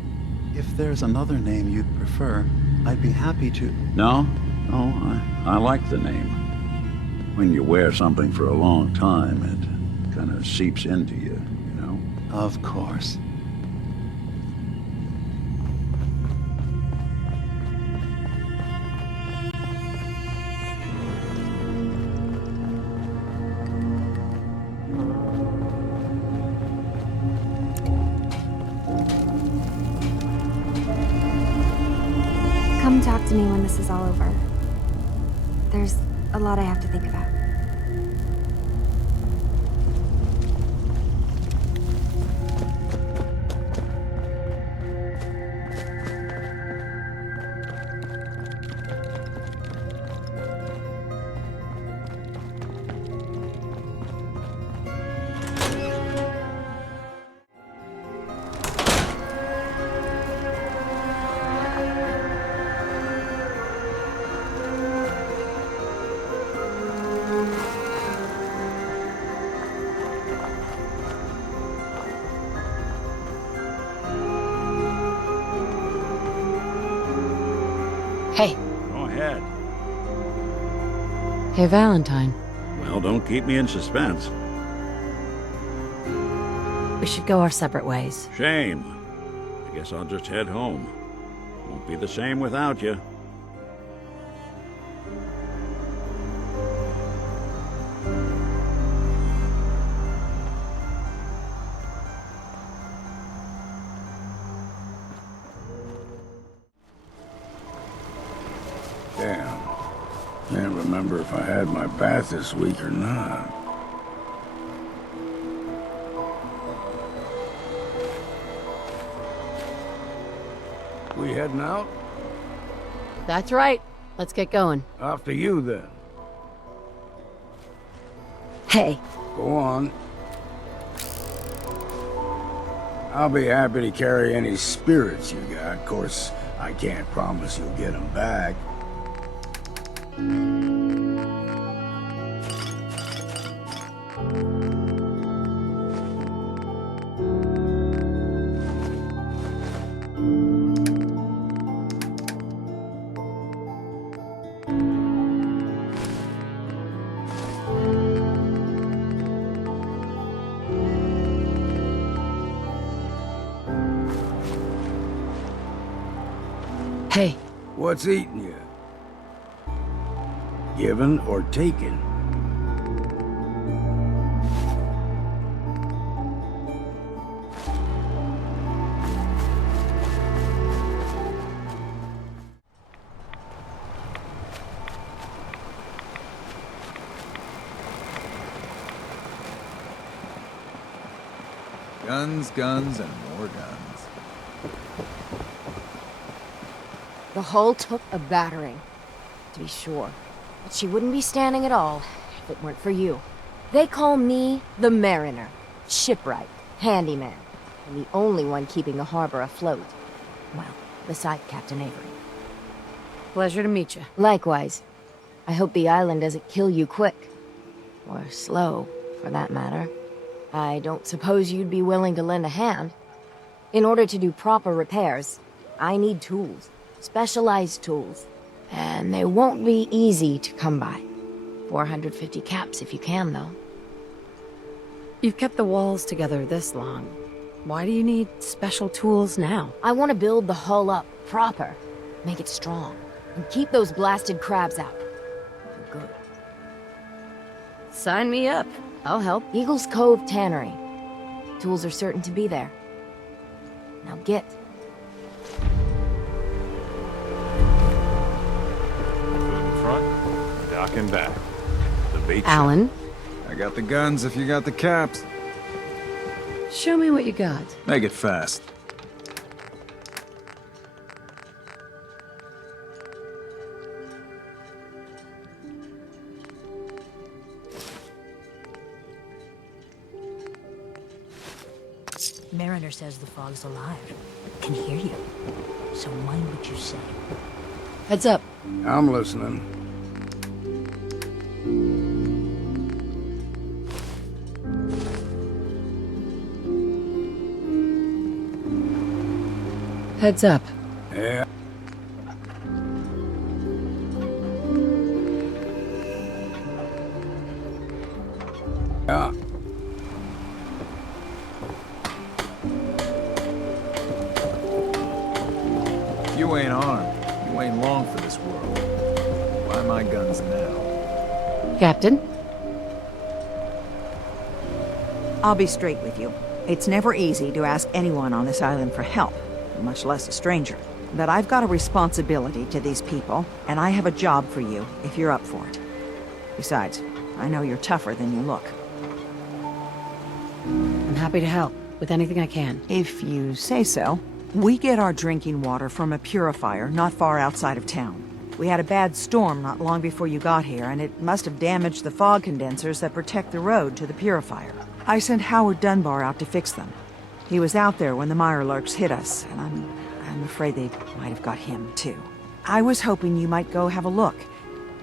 If there's another name you'd prefer, I'd be happy to. No, I like the name. When you wear something for a long time, it kind of seeps into you, you know? Of course. Come talk to me when this is all over. There's a lot I have to think about. Hey. Go ahead. Hey, Valentine. Well, don't keep me in suspense. We should go our separate ways. Shame. I guess I'll just head home. Won't be the same without you. Damn. Can't remember if I had my bath this week or not. We heading out? That's right. Let's get going. After you, then. Hey. Go on. I'll be happy to carry any spirits you got. Of course, I can't promise you'll get them back. Hey. What's eating you? Given or taken? Guns, guns, and more guns. The hull took a battering. to be sure. But she wouldn't be standing at all if it weren't for you. They call me the Mariner, shipwright, handyman, and the only one keeping the harbor afloat. Well, beside Captain Avery. Pleasure to meet you. Likewise. I hope the island doesn't kill you quick. Or slow, for that matter. I don't suppose you'd be willing to lend a hand. In order to do proper repairs, I need tools. Specialized tools. And they won't be easy to come by. 450 caps if you can, though. You've kept the walls together this long. Why do you need special tools now? I want to build the hull up, proper. Make it strong. And keep those blasted crabs out. For good. Sign me up. I'll help. Eagle's Cove Tannery. Tools are certain to be there. Now get. Foot in front, dock and back. The bait Alan? shop. I got the guns if you got the caps. Show me what you got. Make it fast. Mariner says the fog's alive. Can hear you. So mind what you say. Heads up. I'm listening. Heads up. Yeah. Yeah. You ain't armed. You ain't long for this world. Buy my guns now. Captain? I'll be straight with you. It's never easy to ask anyone on this island for help, much less a stranger. But I've got a responsibility to these people, and I have a job for you, if you're up for it. Besides, I know you're tougher than you look. I'm happy to help, with anything I can. If you say so. We get our drinking water from a purifier not far outside of town. We had a bad storm not long before you got here, and it must have damaged the fog condensers that protect the road to the purifier. I sent Howard Dunbar out to fix them. He was out there when the Mirelurks hit us, and I'm afraid they might have got him, too. I was hoping you might go have a look.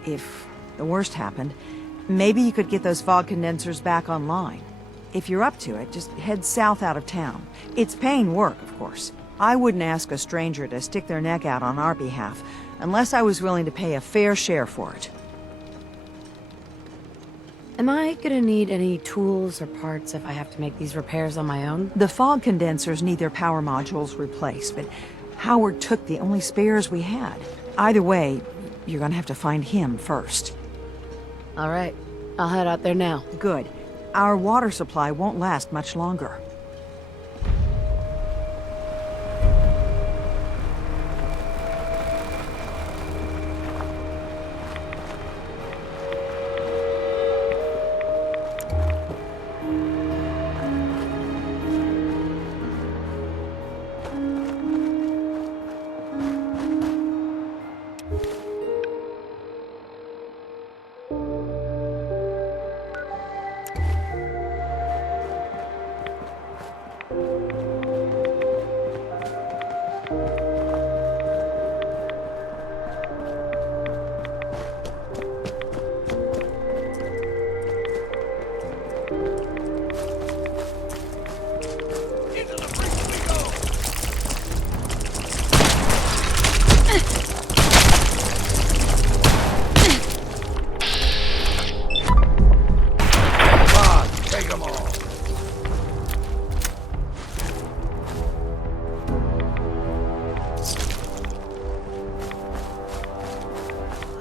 If the worst happened, maybe you could get those fog condensers back online. If you're up to it, just head south out of town. It's paying work, of course. I wouldn't ask a stranger to stick their neck out on our behalf, unless I was willing to pay a fair share for it. Am I gonna need any tools or parts if I have to make these repairs on my own? The fog condensers need their power modules replaced, but Howard took the only spares we had. Either way, you're gonna have to find him first. All right. I'll head out there now. Good. Our water supply won't last much longer.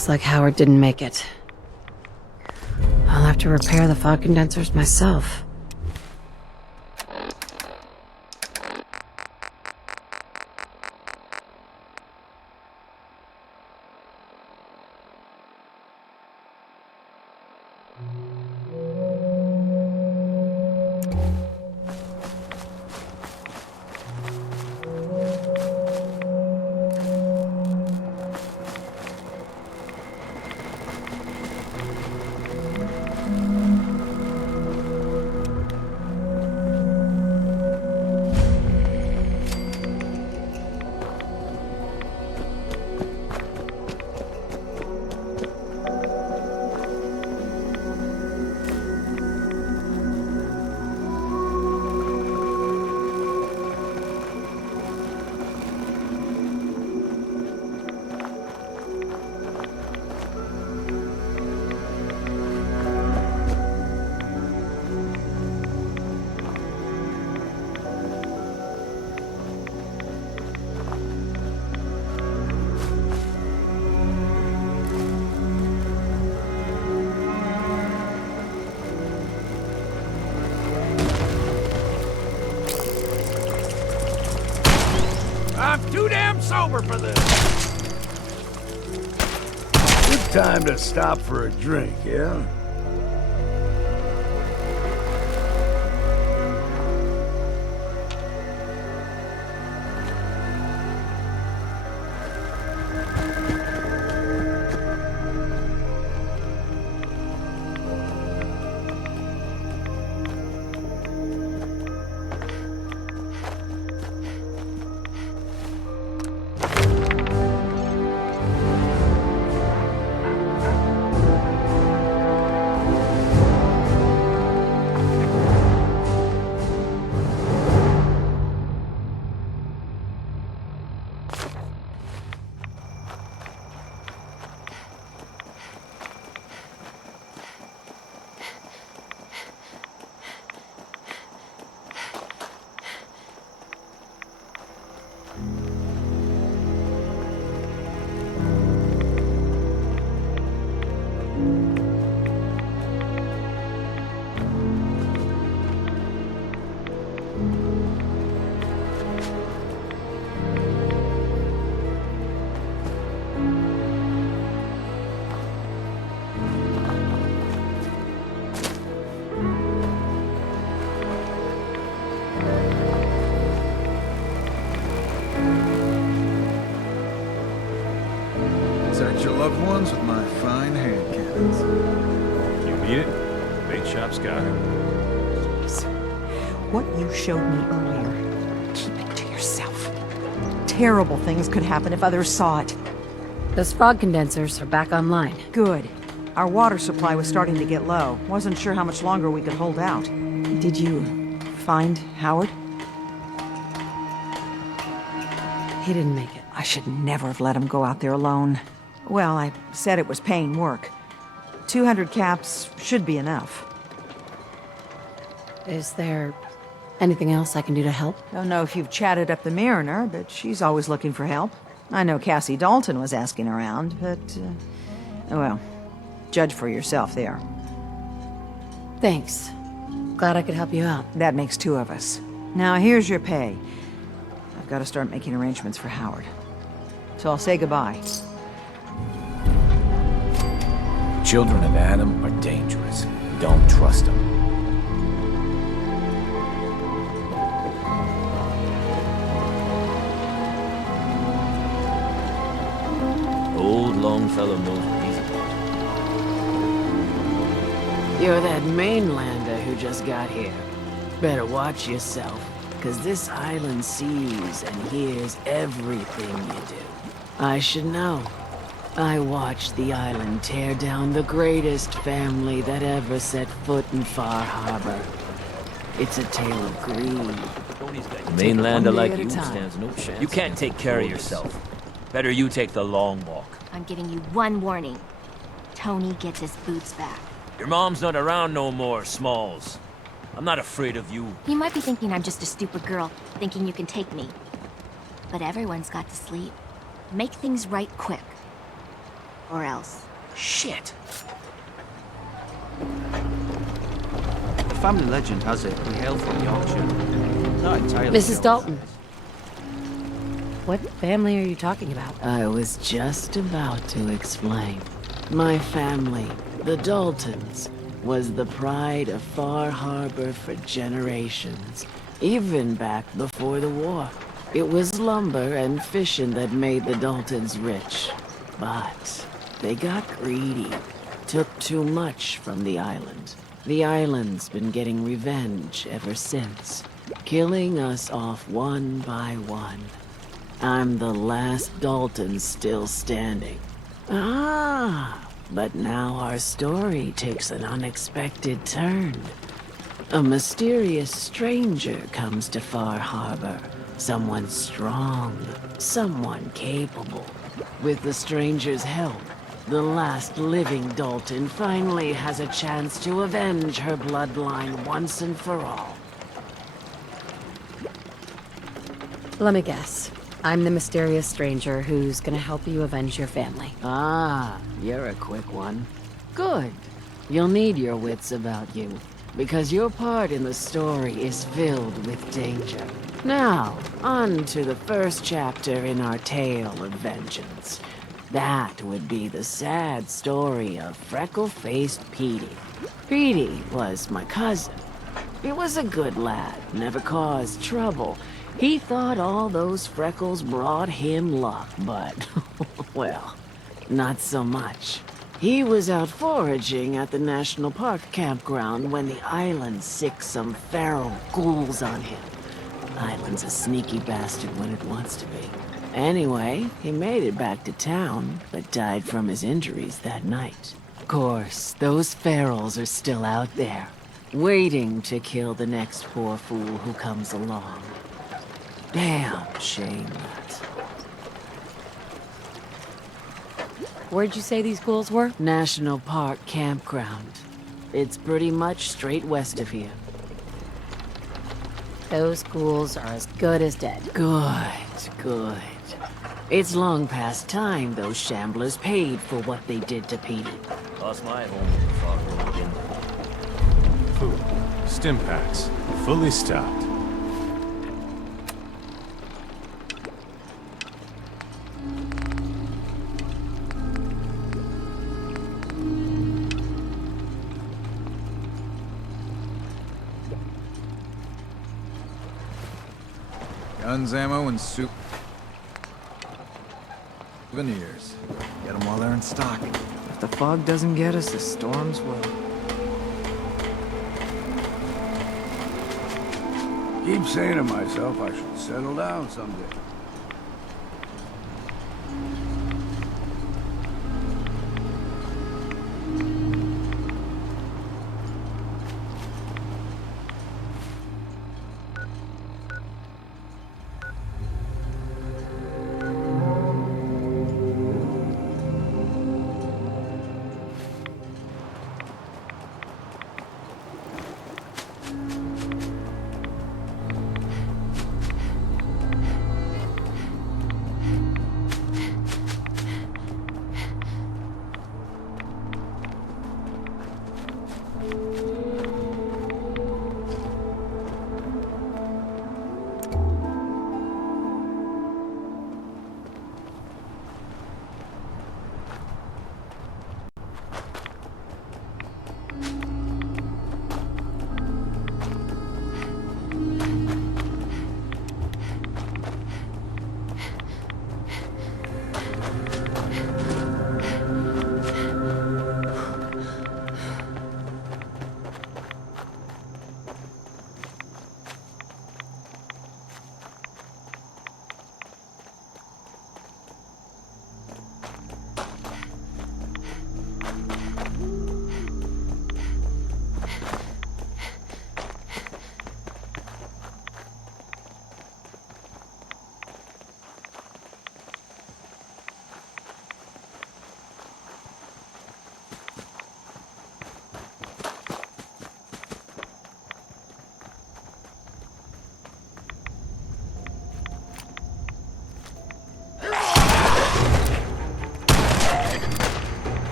Looks like Howard didn't make it. I'll have to repair the fog condensers myself. sober for this. Good time to stop for a drink, yeah? Protect your loved ones with my fine hand cannons. You need it? The bait shop's got it. What you showed me earlier, keep it to yourself. Terrible things could happen if others saw it. Those fog condensers are back online. Good. Our water supply was starting to get low. Wasn't sure how much longer we could hold out. Did you find Howard? He didn't make it. I should never have let him go out there alone. Well, I said it was paying work. 200 caps should be enough. Is there anything else I can do to help? Don't know if you've chatted up the Mariner, but she's always looking for help. I know Cassie Dalton was asking around, but, well, judge for yourself there. Thanks. Glad I could help you out. That makes two of us. Now, here's your pay. I've got to start making arrangements for Howard. So I'll say goodbye. Children of Adam are dangerous. Don't trust them. Old Longfellow knows what he's about. You're that mainlander who just got here. Better watch yourself, because this island sees and hears everything you do. I should know. I watched the island tear down the greatest family that ever set foot in Far Harbor. It's a tale of greed. A mainlander like you stands no chance. You can't take care of yourself. Better you take the long walk. I'm giving you one warning. Tony gets his boots back. Your mom's not around no more, Smalls. I'm not afraid of you. You might be thinking I'm just a stupid girl, thinking you can take me. But everyone's got to sleep. Make things right quick. Or else. Shit! The family legend has it we hail from Yorkshire. Not entirely. Mrs. Dalton. What family are you talking about? I was just about to explain. My family, the Daltons, was the pride of Far Harbor for generations, even back before the war. It was lumber and fishing that made the Daltons rich. But they got greedy, took too much from the island. The island's been getting revenge ever since, killing us off one by one. I'm the last Dalton still standing. But now our story takes an unexpected turn. A mysterious stranger comes to Far Harbor. Someone strong, someone capable. With the stranger's help, the last living Dalton finally has a chance to avenge her bloodline once and for all. Let me guess. I'm the mysterious stranger who's gonna help you avenge your family. You're a quick one. Good. You'll need your wits about you, because your part in the story is filled with danger. Now, on to the first chapter in our tale of vengeance. That would be the sad story of freckle-faced Petey. Petey was my cousin. He was a good lad, never caused trouble. He thought all those freckles brought him luck, but, well, not so much. He was out foraging at the National Park campground when the island sicked some feral ghouls on him. Island's a sneaky bastard when it wants to be. Anyway, he made it back to town, but died from his injuries that night. Of course, those ferals are still out there, waiting to kill the next poor fool who comes along. Damn shame that. Where'd you say these ghouls were? National Park Campground. It's pretty much straight west of here. Those ghouls are as good as dead. Good. It's long past time those shamblers paid for what they did to Petey. Lost my home before I rolled in. Food. Stim packs. Fully stocked. Guns, ammo, and souvenirs. Get them while they're in stock. If the fog doesn't get us, the storms will. Keep saying to myself I should settle down someday.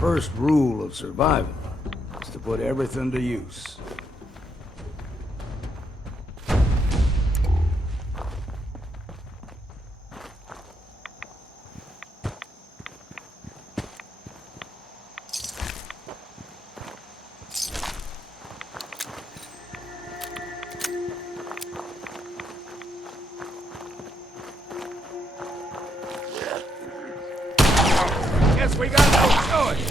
First rule of surviving is to put everything to use. Guess we got no choice.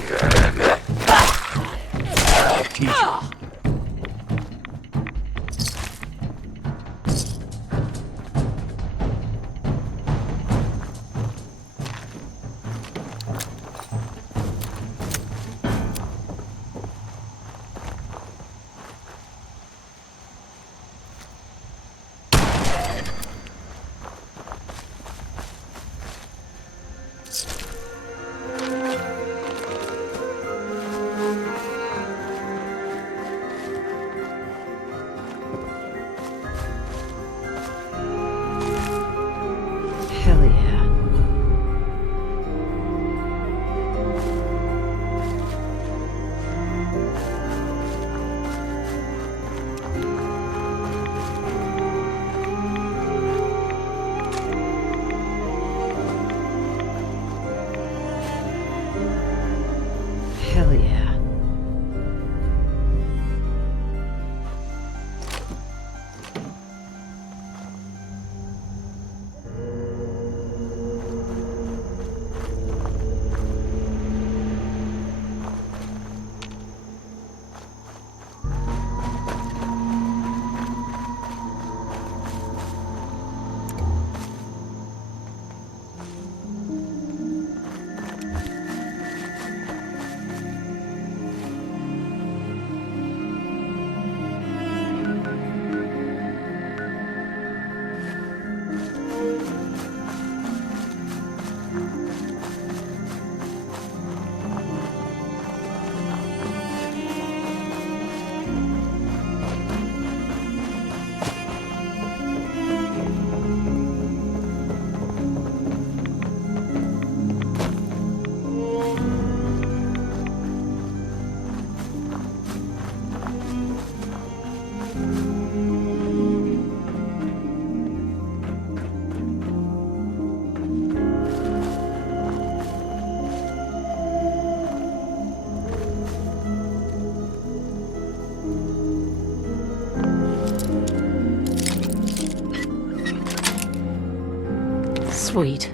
sweet.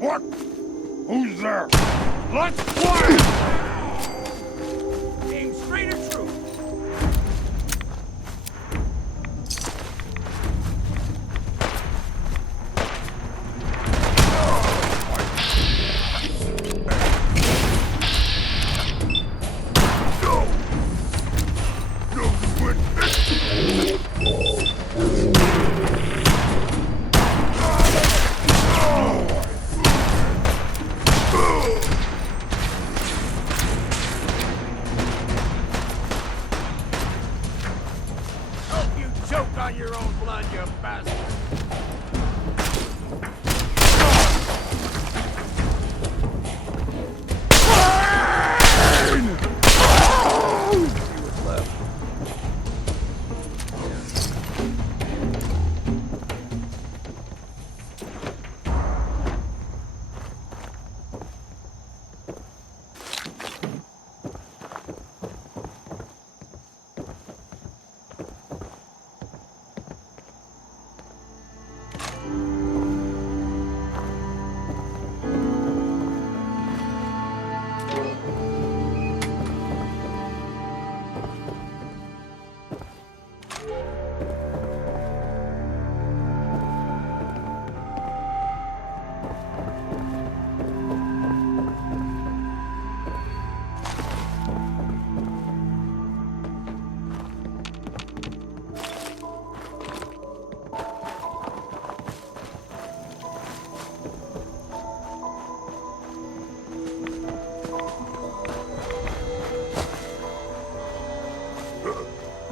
What? Who's there? Let's play! Aim straight at true.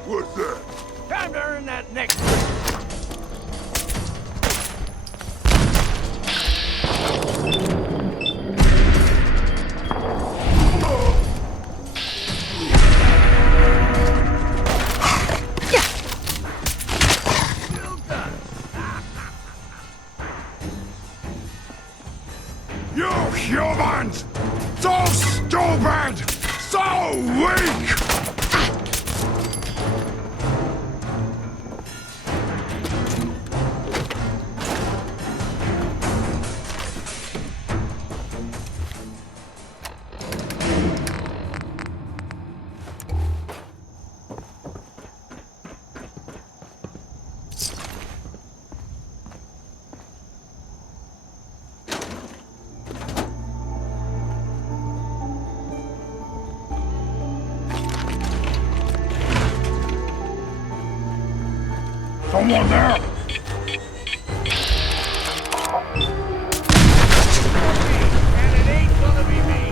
What's that? Time to earn that next. You humans! So stupid! So weak! Someone there! And it ain't gonna be me!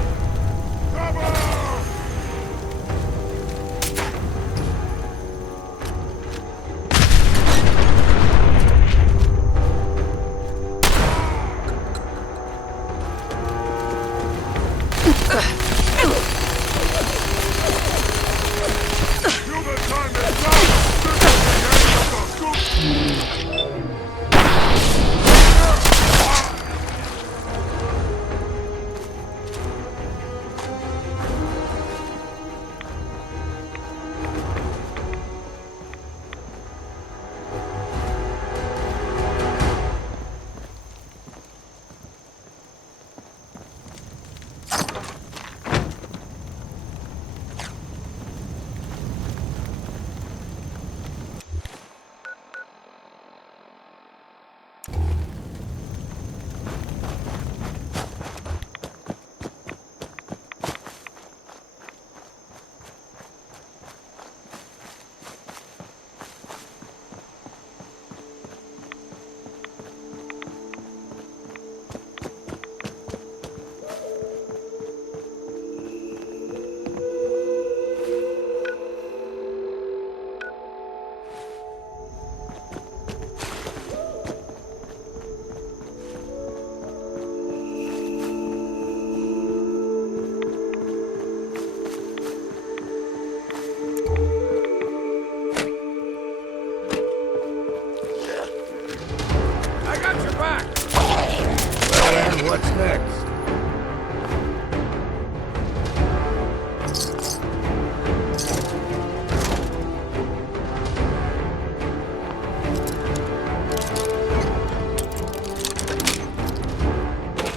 Till the time is up!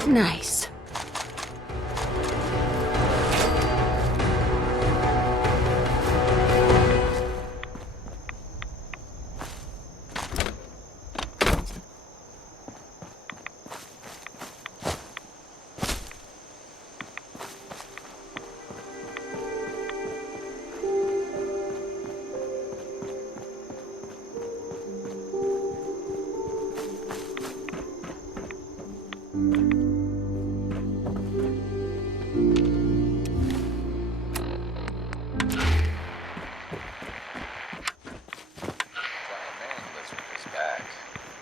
Nice.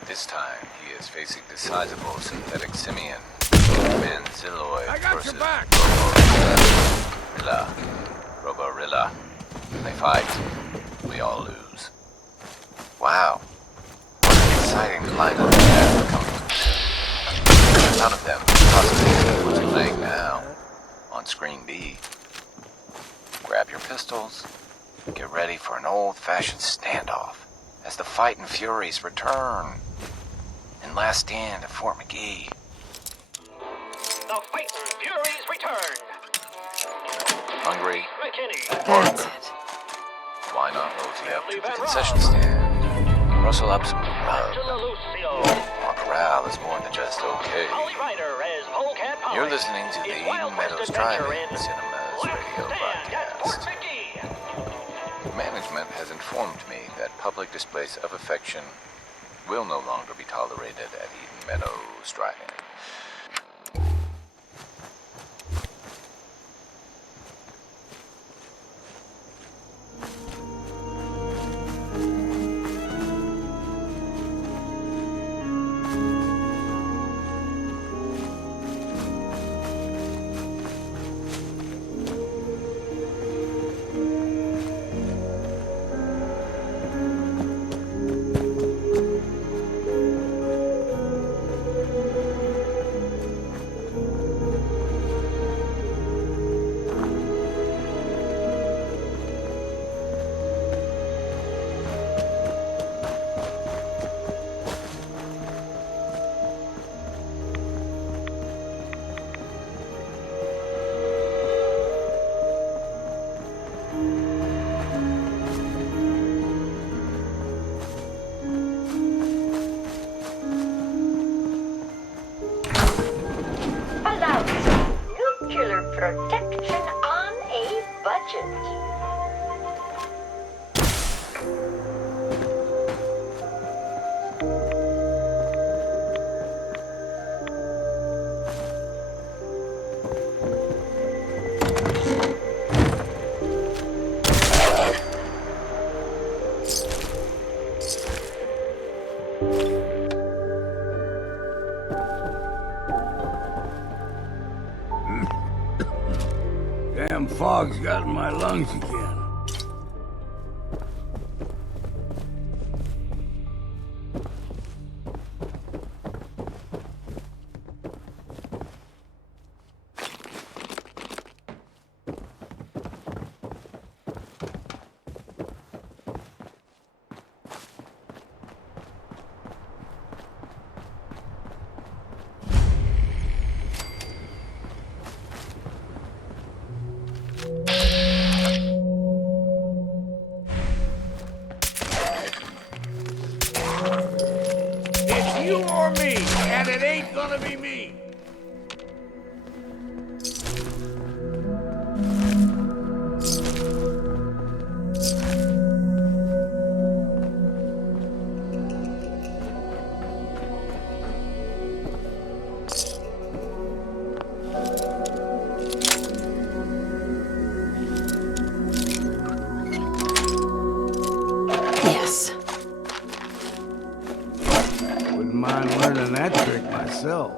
This time, he is facing the sizable synthetic simian, Manzilloid versus Roborilla. They fight. We all lose. Wow. What an exciting lineup we have coming soon. None of them possibly know what's playing now on Screen B. Grab your pistols. Get ready for an old-fashioned standoff as the Fightin' Furies return. And last stand at Fort McGee. The Fightin' Furies return. Hungry? McKinney. That's it. Why not mosey up to the concession stand? Rustle up some grub. Our corral is more than just okay. You're listening to the Eden Meadows Drive-In Cinema's radio broadcast. Management has informed me that public displays of affection will no longer be tolerated at Eden Meadows Drive-In. Protection on a budget. Damn fog's got in my lungs again. You or me, and it ain't gonna be me. Yes. Wouldn't mind learning that trick myself.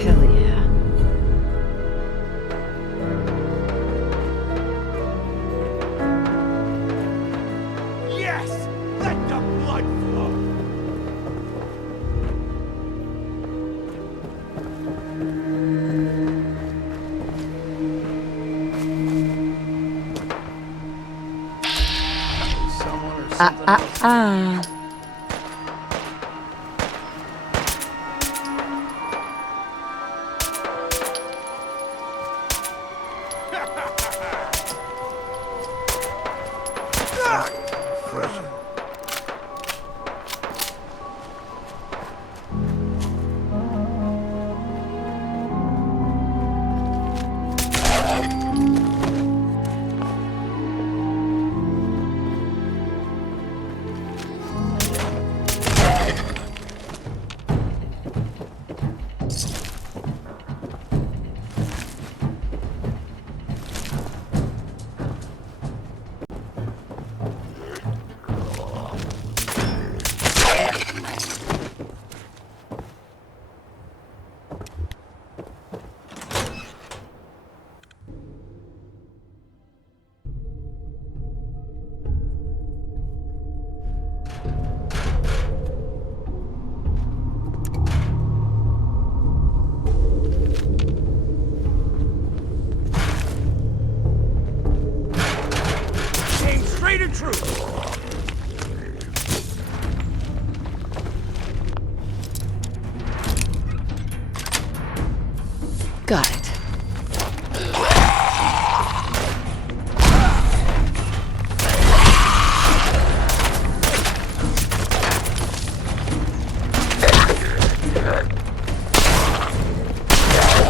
Hell yeah. Yes! Let the blood flow! Aim straight and true! Got it.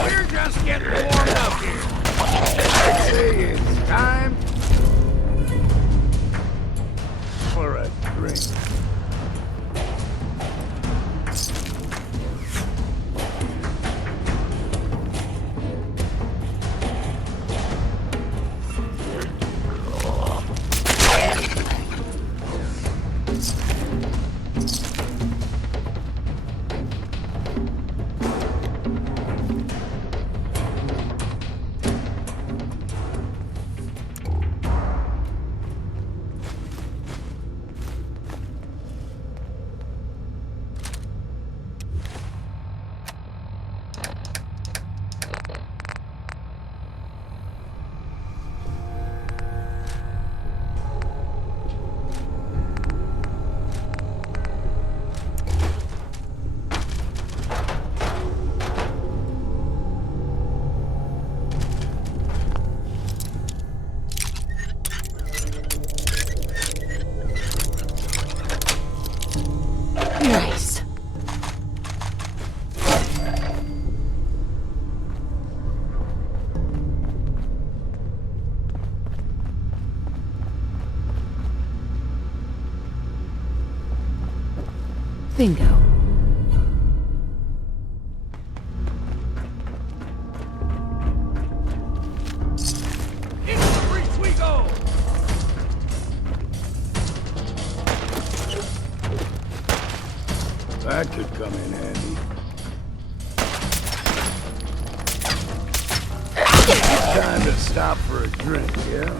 We're just getting warmed up here. I say it's time for a drink. Nice. Bingo. Into the breach we go! That could come in handy. Time to stop for a drink, yeah?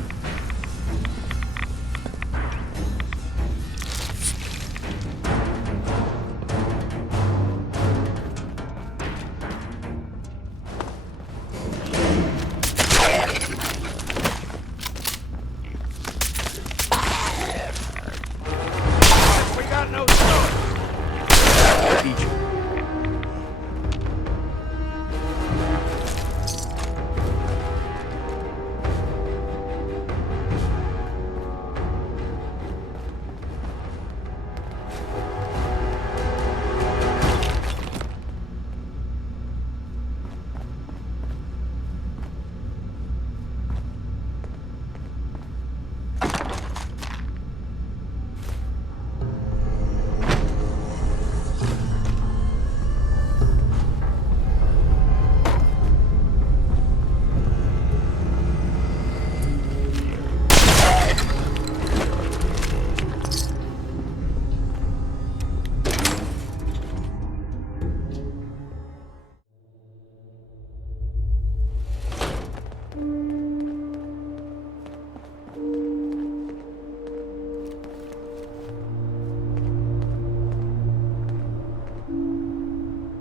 We got no choice.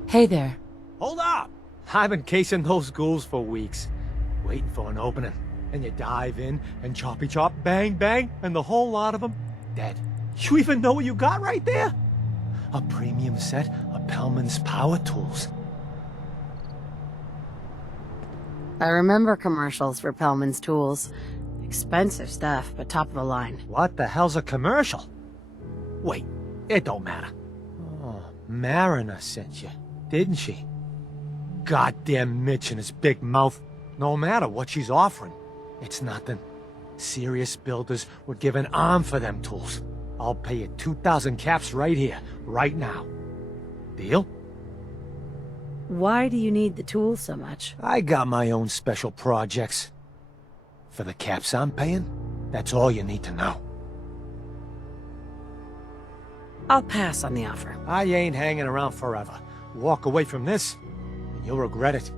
Hey there. Hold up! I've been casing those ghouls for weeks, waiting for an opening. And you dive in, and choppy chop, bang bang, and the whole lot of them dead. You even know what you got right there? A premium set of Pellman's power tools. I remember commercials for Pellman's tools. Expensive stuff, but top of the line. What the hell's a commercial? Wait, it don't matter. Oh, Mariner sent you, didn't she? Goddamn Mitch and his big mouth. No matter what she's offering, it's nothing. Serious builders would give an arm for them tools. I'll pay you 2,000 caps right here, right now. Deal? Why do you need the tools so much? I got my own special projects. For the caps I'm paying, that's all you need to know. I'll pass on the offer. I ain't hanging around forever. Walk away from this, and you'll regret it.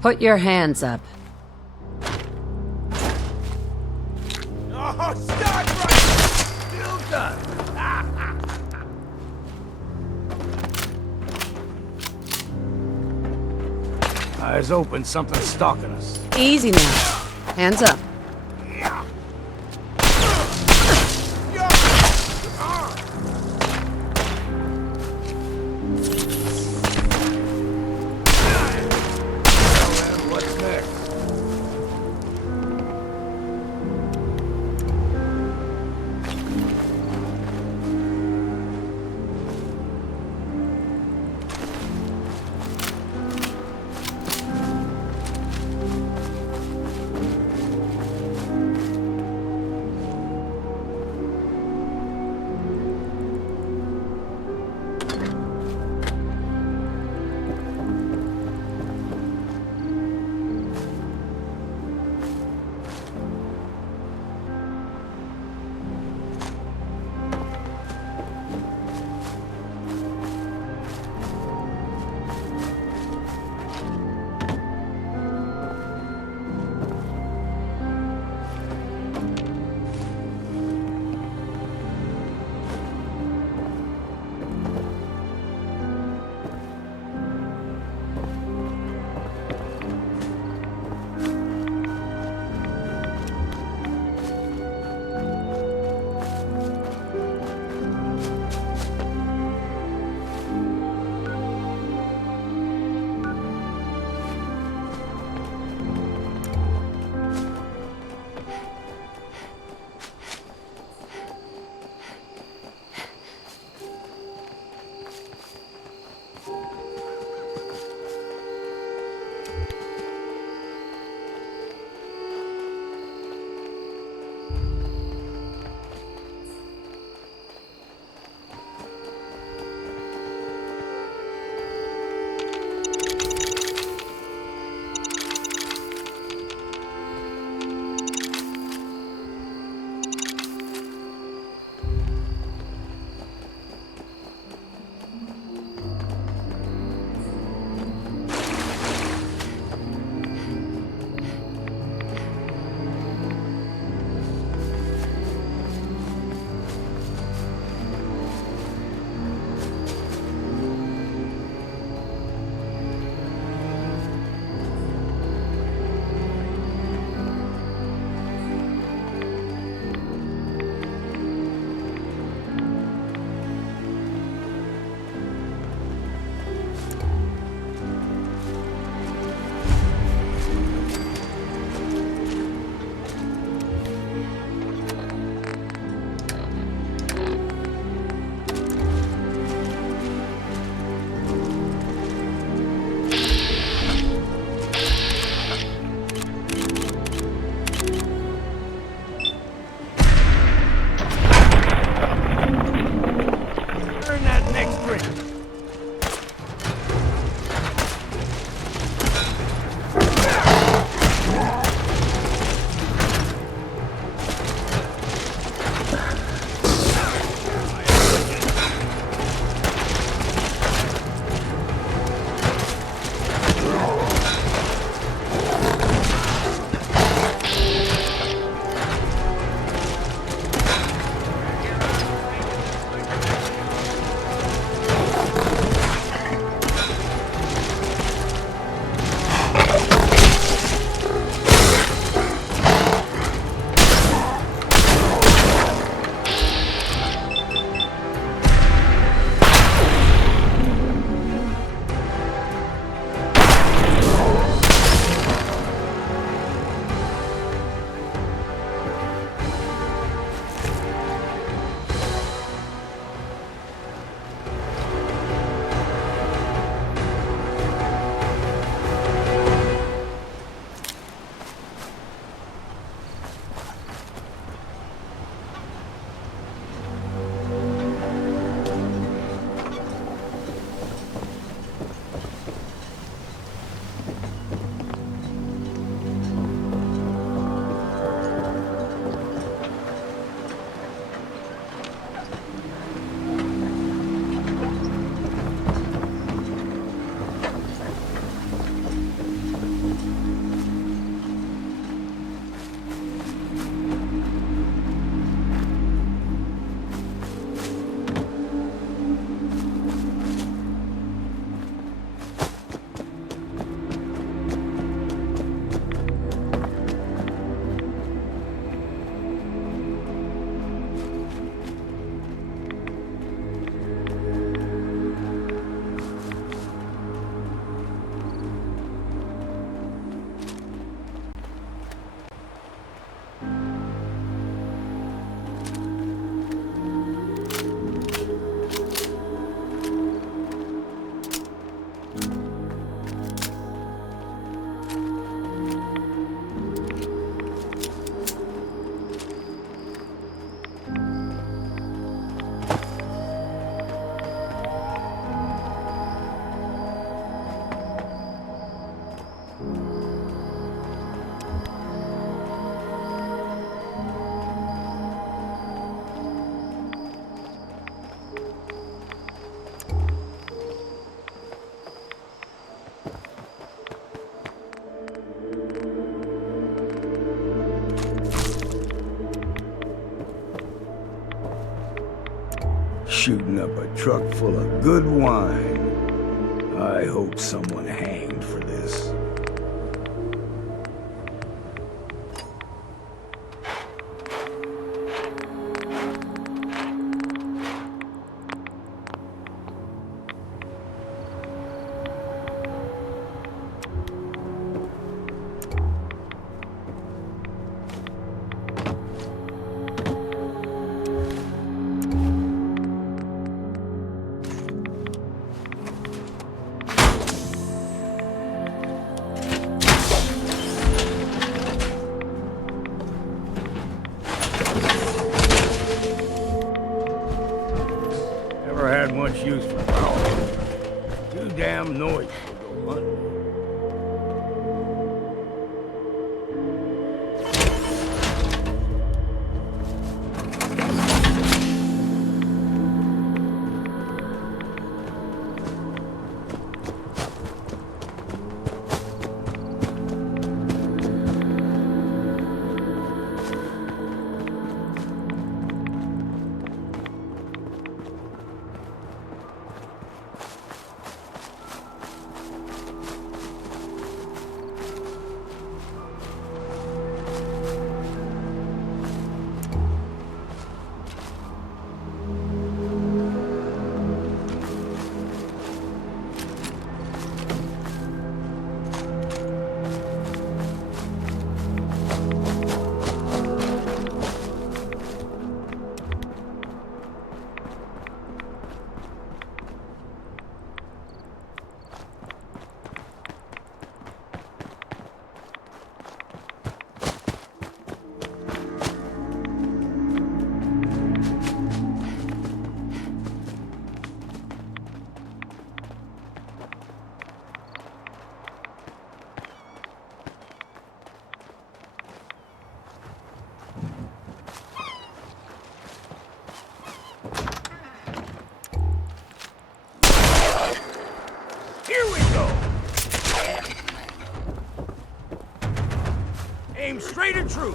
Put your hands up. Oh, start right! Still done! Eyes open, something's stalking us. Easy now. Hands up. shooting up a truck full of good wine. I hope someone hanged for this. Much use for power. Too damn noisy to go hunting. Aim straight and true.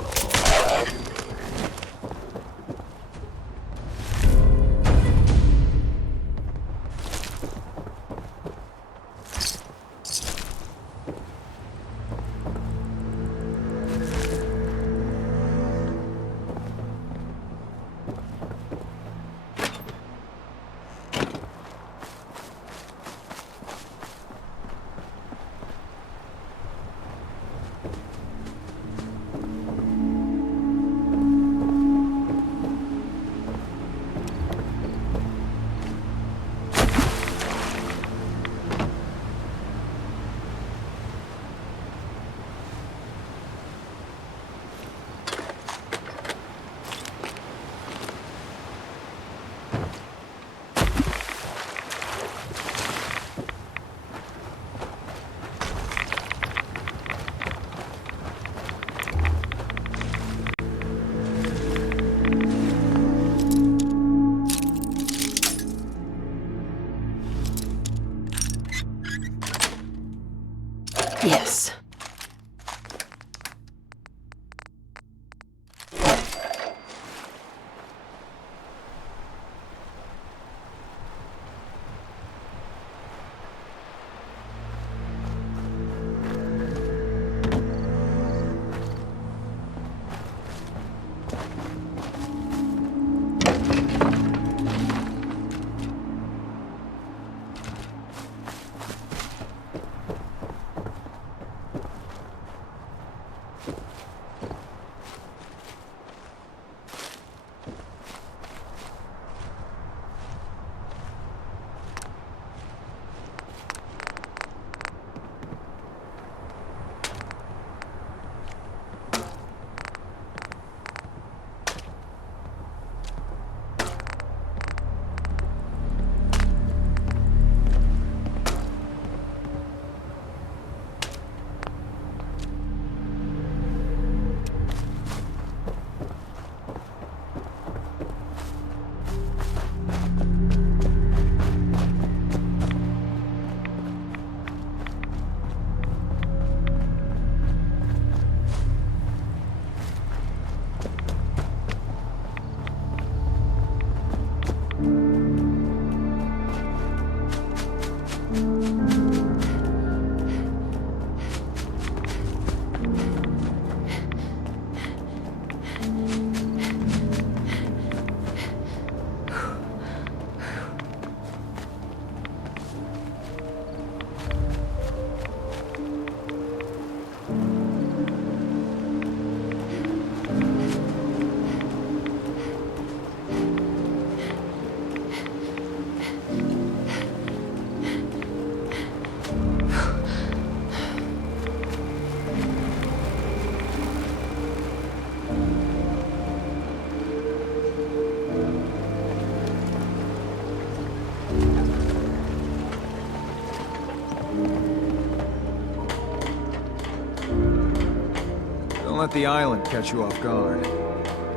let the island catch you off guard.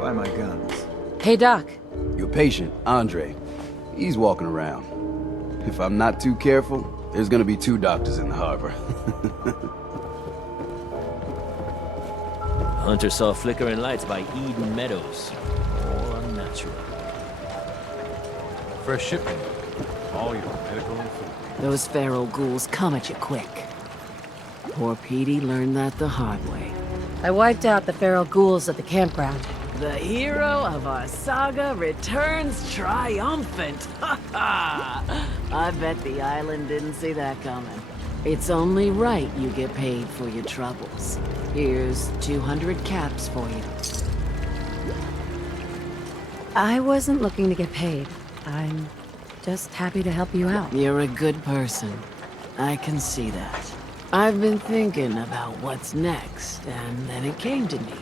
Buy my guns. Hey, Doc. Your patient, Andre. He's walking around. If I'm not too careful, there's gonna be 2 doctors in the harbor. Hunter saw flickering lights by Eden Meadows. All unnatural. Fresh shipment. All your medical and food. Those feral ghouls come at you quick. Poor Petey learned that the hard way. I wiped out the feral ghouls at the campground. The hero of our saga returns triumphant. Ha ha! I bet the island didn't see that coming. It's only right you get paid for your troubles. Here's 200 caps for you. I wasn't looking to get paid. I'm just happy to help you out. You're a good person. I can see that. I've been thinking about what's next, and then it came to me.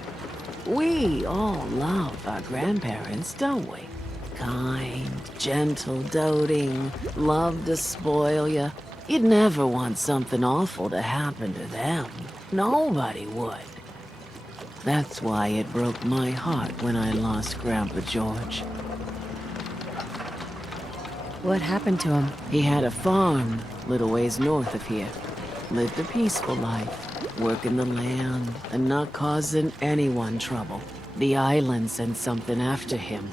We all love our grandparents, don't we? Kind, gentle, doting, love to spoil you. You'd never want something awful to happen to them. Nobody would. That's why it broke my heart when I lost Grandpa George. What happened to him? He had a farm, little ways north of here. Lived a peaceful life, working the land and not causing anyone trouble. The island sent something after him.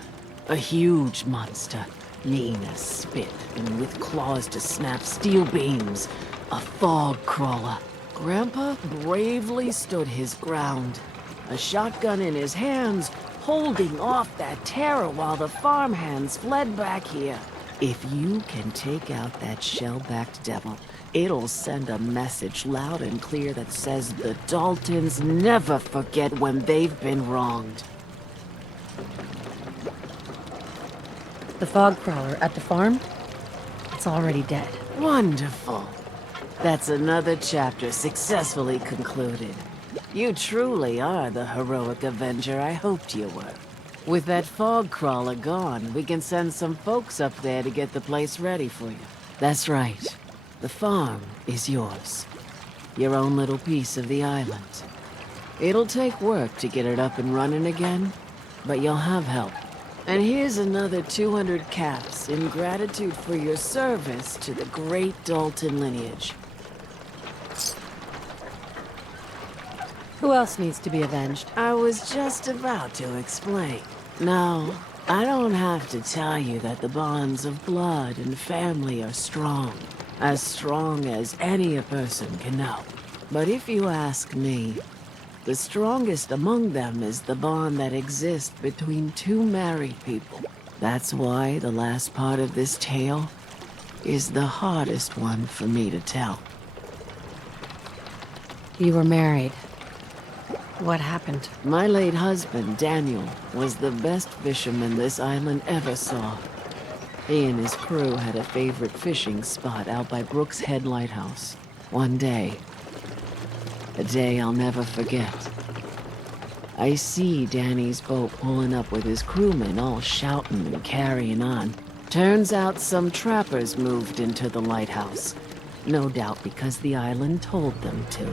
A huge monster, mean as spit and with claws to snap steel beams. A fog crawler. Grandpa bravely stood his ground. A shotgun in his hands, holding off that terror while the farmhands fled back here. If you can take out that shell-backed devil, it'll send a message loud and clear that says the Daltons never forget when they've been wronged. The fog crawler at the farm? It's already dead. Wonderful. That's another chapter successfully concluded. You truly are the heroic avenger I hoped you were. With that fog crawler gone, we can send some folks up there to get the place ready for you. That's right. The farm is yours. Your own little piece of the island. It'll take work to get it up and running again, but you'll have help. And here's another 200 caps in gratitude for your service to the great Dalton lineage. Who else needs to be avenged? I was just about to explain. No, I don't have to tell you that the bonds of blood and family are strong. As strong as any a person can know. But if you ask me, the strongest among them is the bond that exists between 2 married people. That's why the last part of this tale is the hardest one for me to tell. You were married. What happened? My late husband, Daniel, was the best fisherman this island ever saw. He and his crew had a favorite fishing spot out by Brooks Head Lighthouse. One day, a day I'll never forget, I see Danny's boat pulling up with his crewmen all shouting and carrying on. Turns out some trappers moved into the lighthouse. No doubt because the island told them to.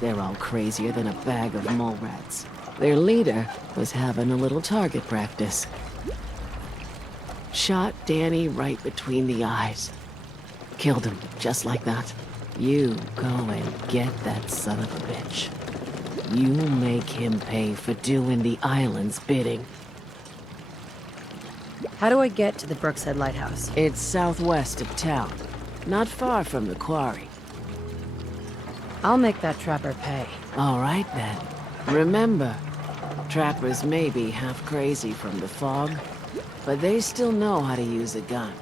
They're all crazier than a bag of mole rats. Their leader was having a little target practice. Shot Danny right between the eyes. Killed him, just like that. You go and get that son of a bitch. You make him pay for doing the island's bidding. How do I get to the Brookshead Lighthouse? It's southwest of town, not far from the quarry. I'll make that trapper pay. All right, then. Remember, trappers may be half crazy from the fog, but they still know how to use a gun.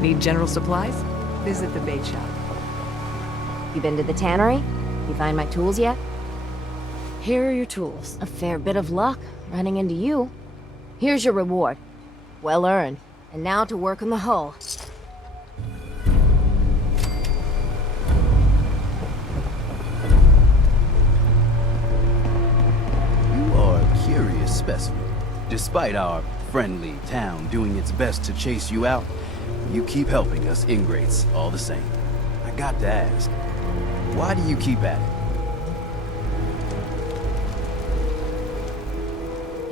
Need general supplies? Visit the bait shop. You been to the tannery? You find my tools yet? Here are your tools. A fair bit of luck running into you. Here's your reward. Well earned. And now to work on the hull. Despite our friendly town doing its best to chase you out, you keep helping us ingrates all the same. I got to ask, why do you keep at it?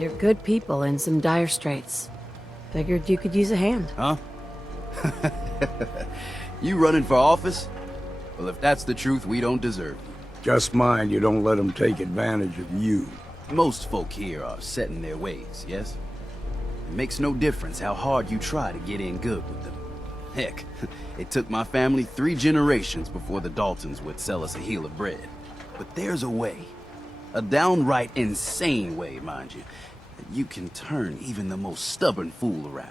You're good people in some dire straits. Figured you could use a hand. Huh? You running for office? Well, if that's the truth, we don't deserve you. Just mind you don't let them take advantage of you. Most folk here are set in their ways, yes? It makes no difference how hard you try to get in good with them. Heck, it took my family 3 generations before the Daltons would sell us a heel of bread. But there's a way. A downright insane way, mind you, that you can turn even the most stubborn fool around.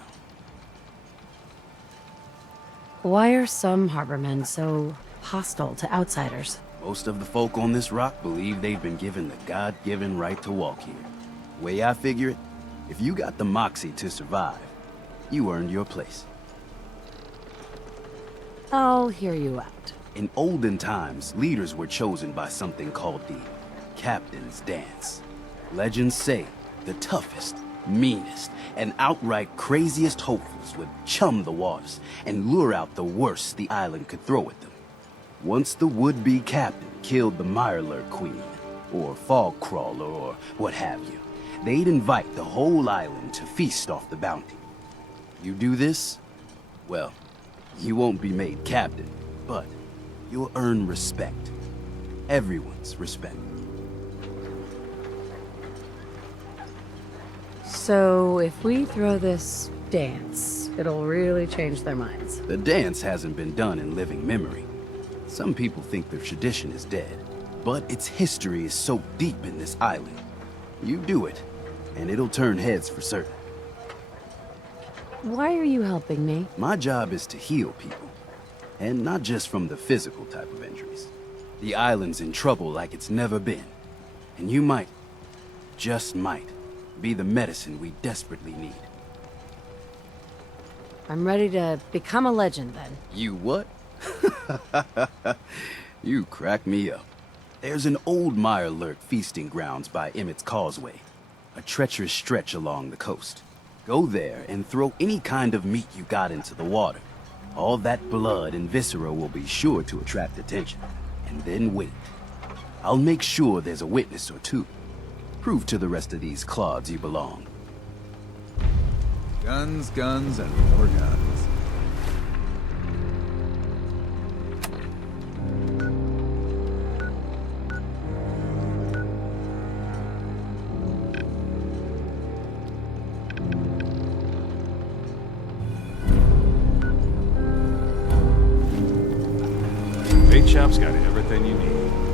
Why are some harbormen so hostile to outsiders? Most of the folk on this rock believe they've been given the God-given right to walk here. Way I figure it, if you got the moxie to survive, you earned your place. I'll hear you out. In olden times, leaders were chosen by something called the Captain's Dance. Legends say the toughest, meanest, and outright craziest hopefuls would chum the waters and lure out the worst the island could throw at them. Once the would-be captain killed the Mirelurk Queen, or Fog Crawler, or what have you, they'd invite the whole island to feast off the bounty. You do this, well, you won't be made captain, but you'll earn respect. Everyone's respect. So, if we throw this dance, it'll really change their minds. The dance hasn't been done in living memory. Some people think the tradition is dead, but its history is so deep in this island. You do it, and it'll turn heads for certain. Why are you helping me? My job is to heal people, and not just from the physical type of injuries. The island's in trouble like it's never been, and you might, just might, be the medicine we desperately need. I'm ready to become a legend, then. You what? You crack me up. There's an old Mirelurk feasting grounds by Emmett's Causeway, a treacherous stretch along the coast. Go there and throw any kind of meat you got into the water. All that blood and viscera will be sure to attract attention. And then wait. I'll make sure there's a witness or two. Prove to the rest of these clods you belong. Guns, guns, and more guns. Bait shop's got everything you need.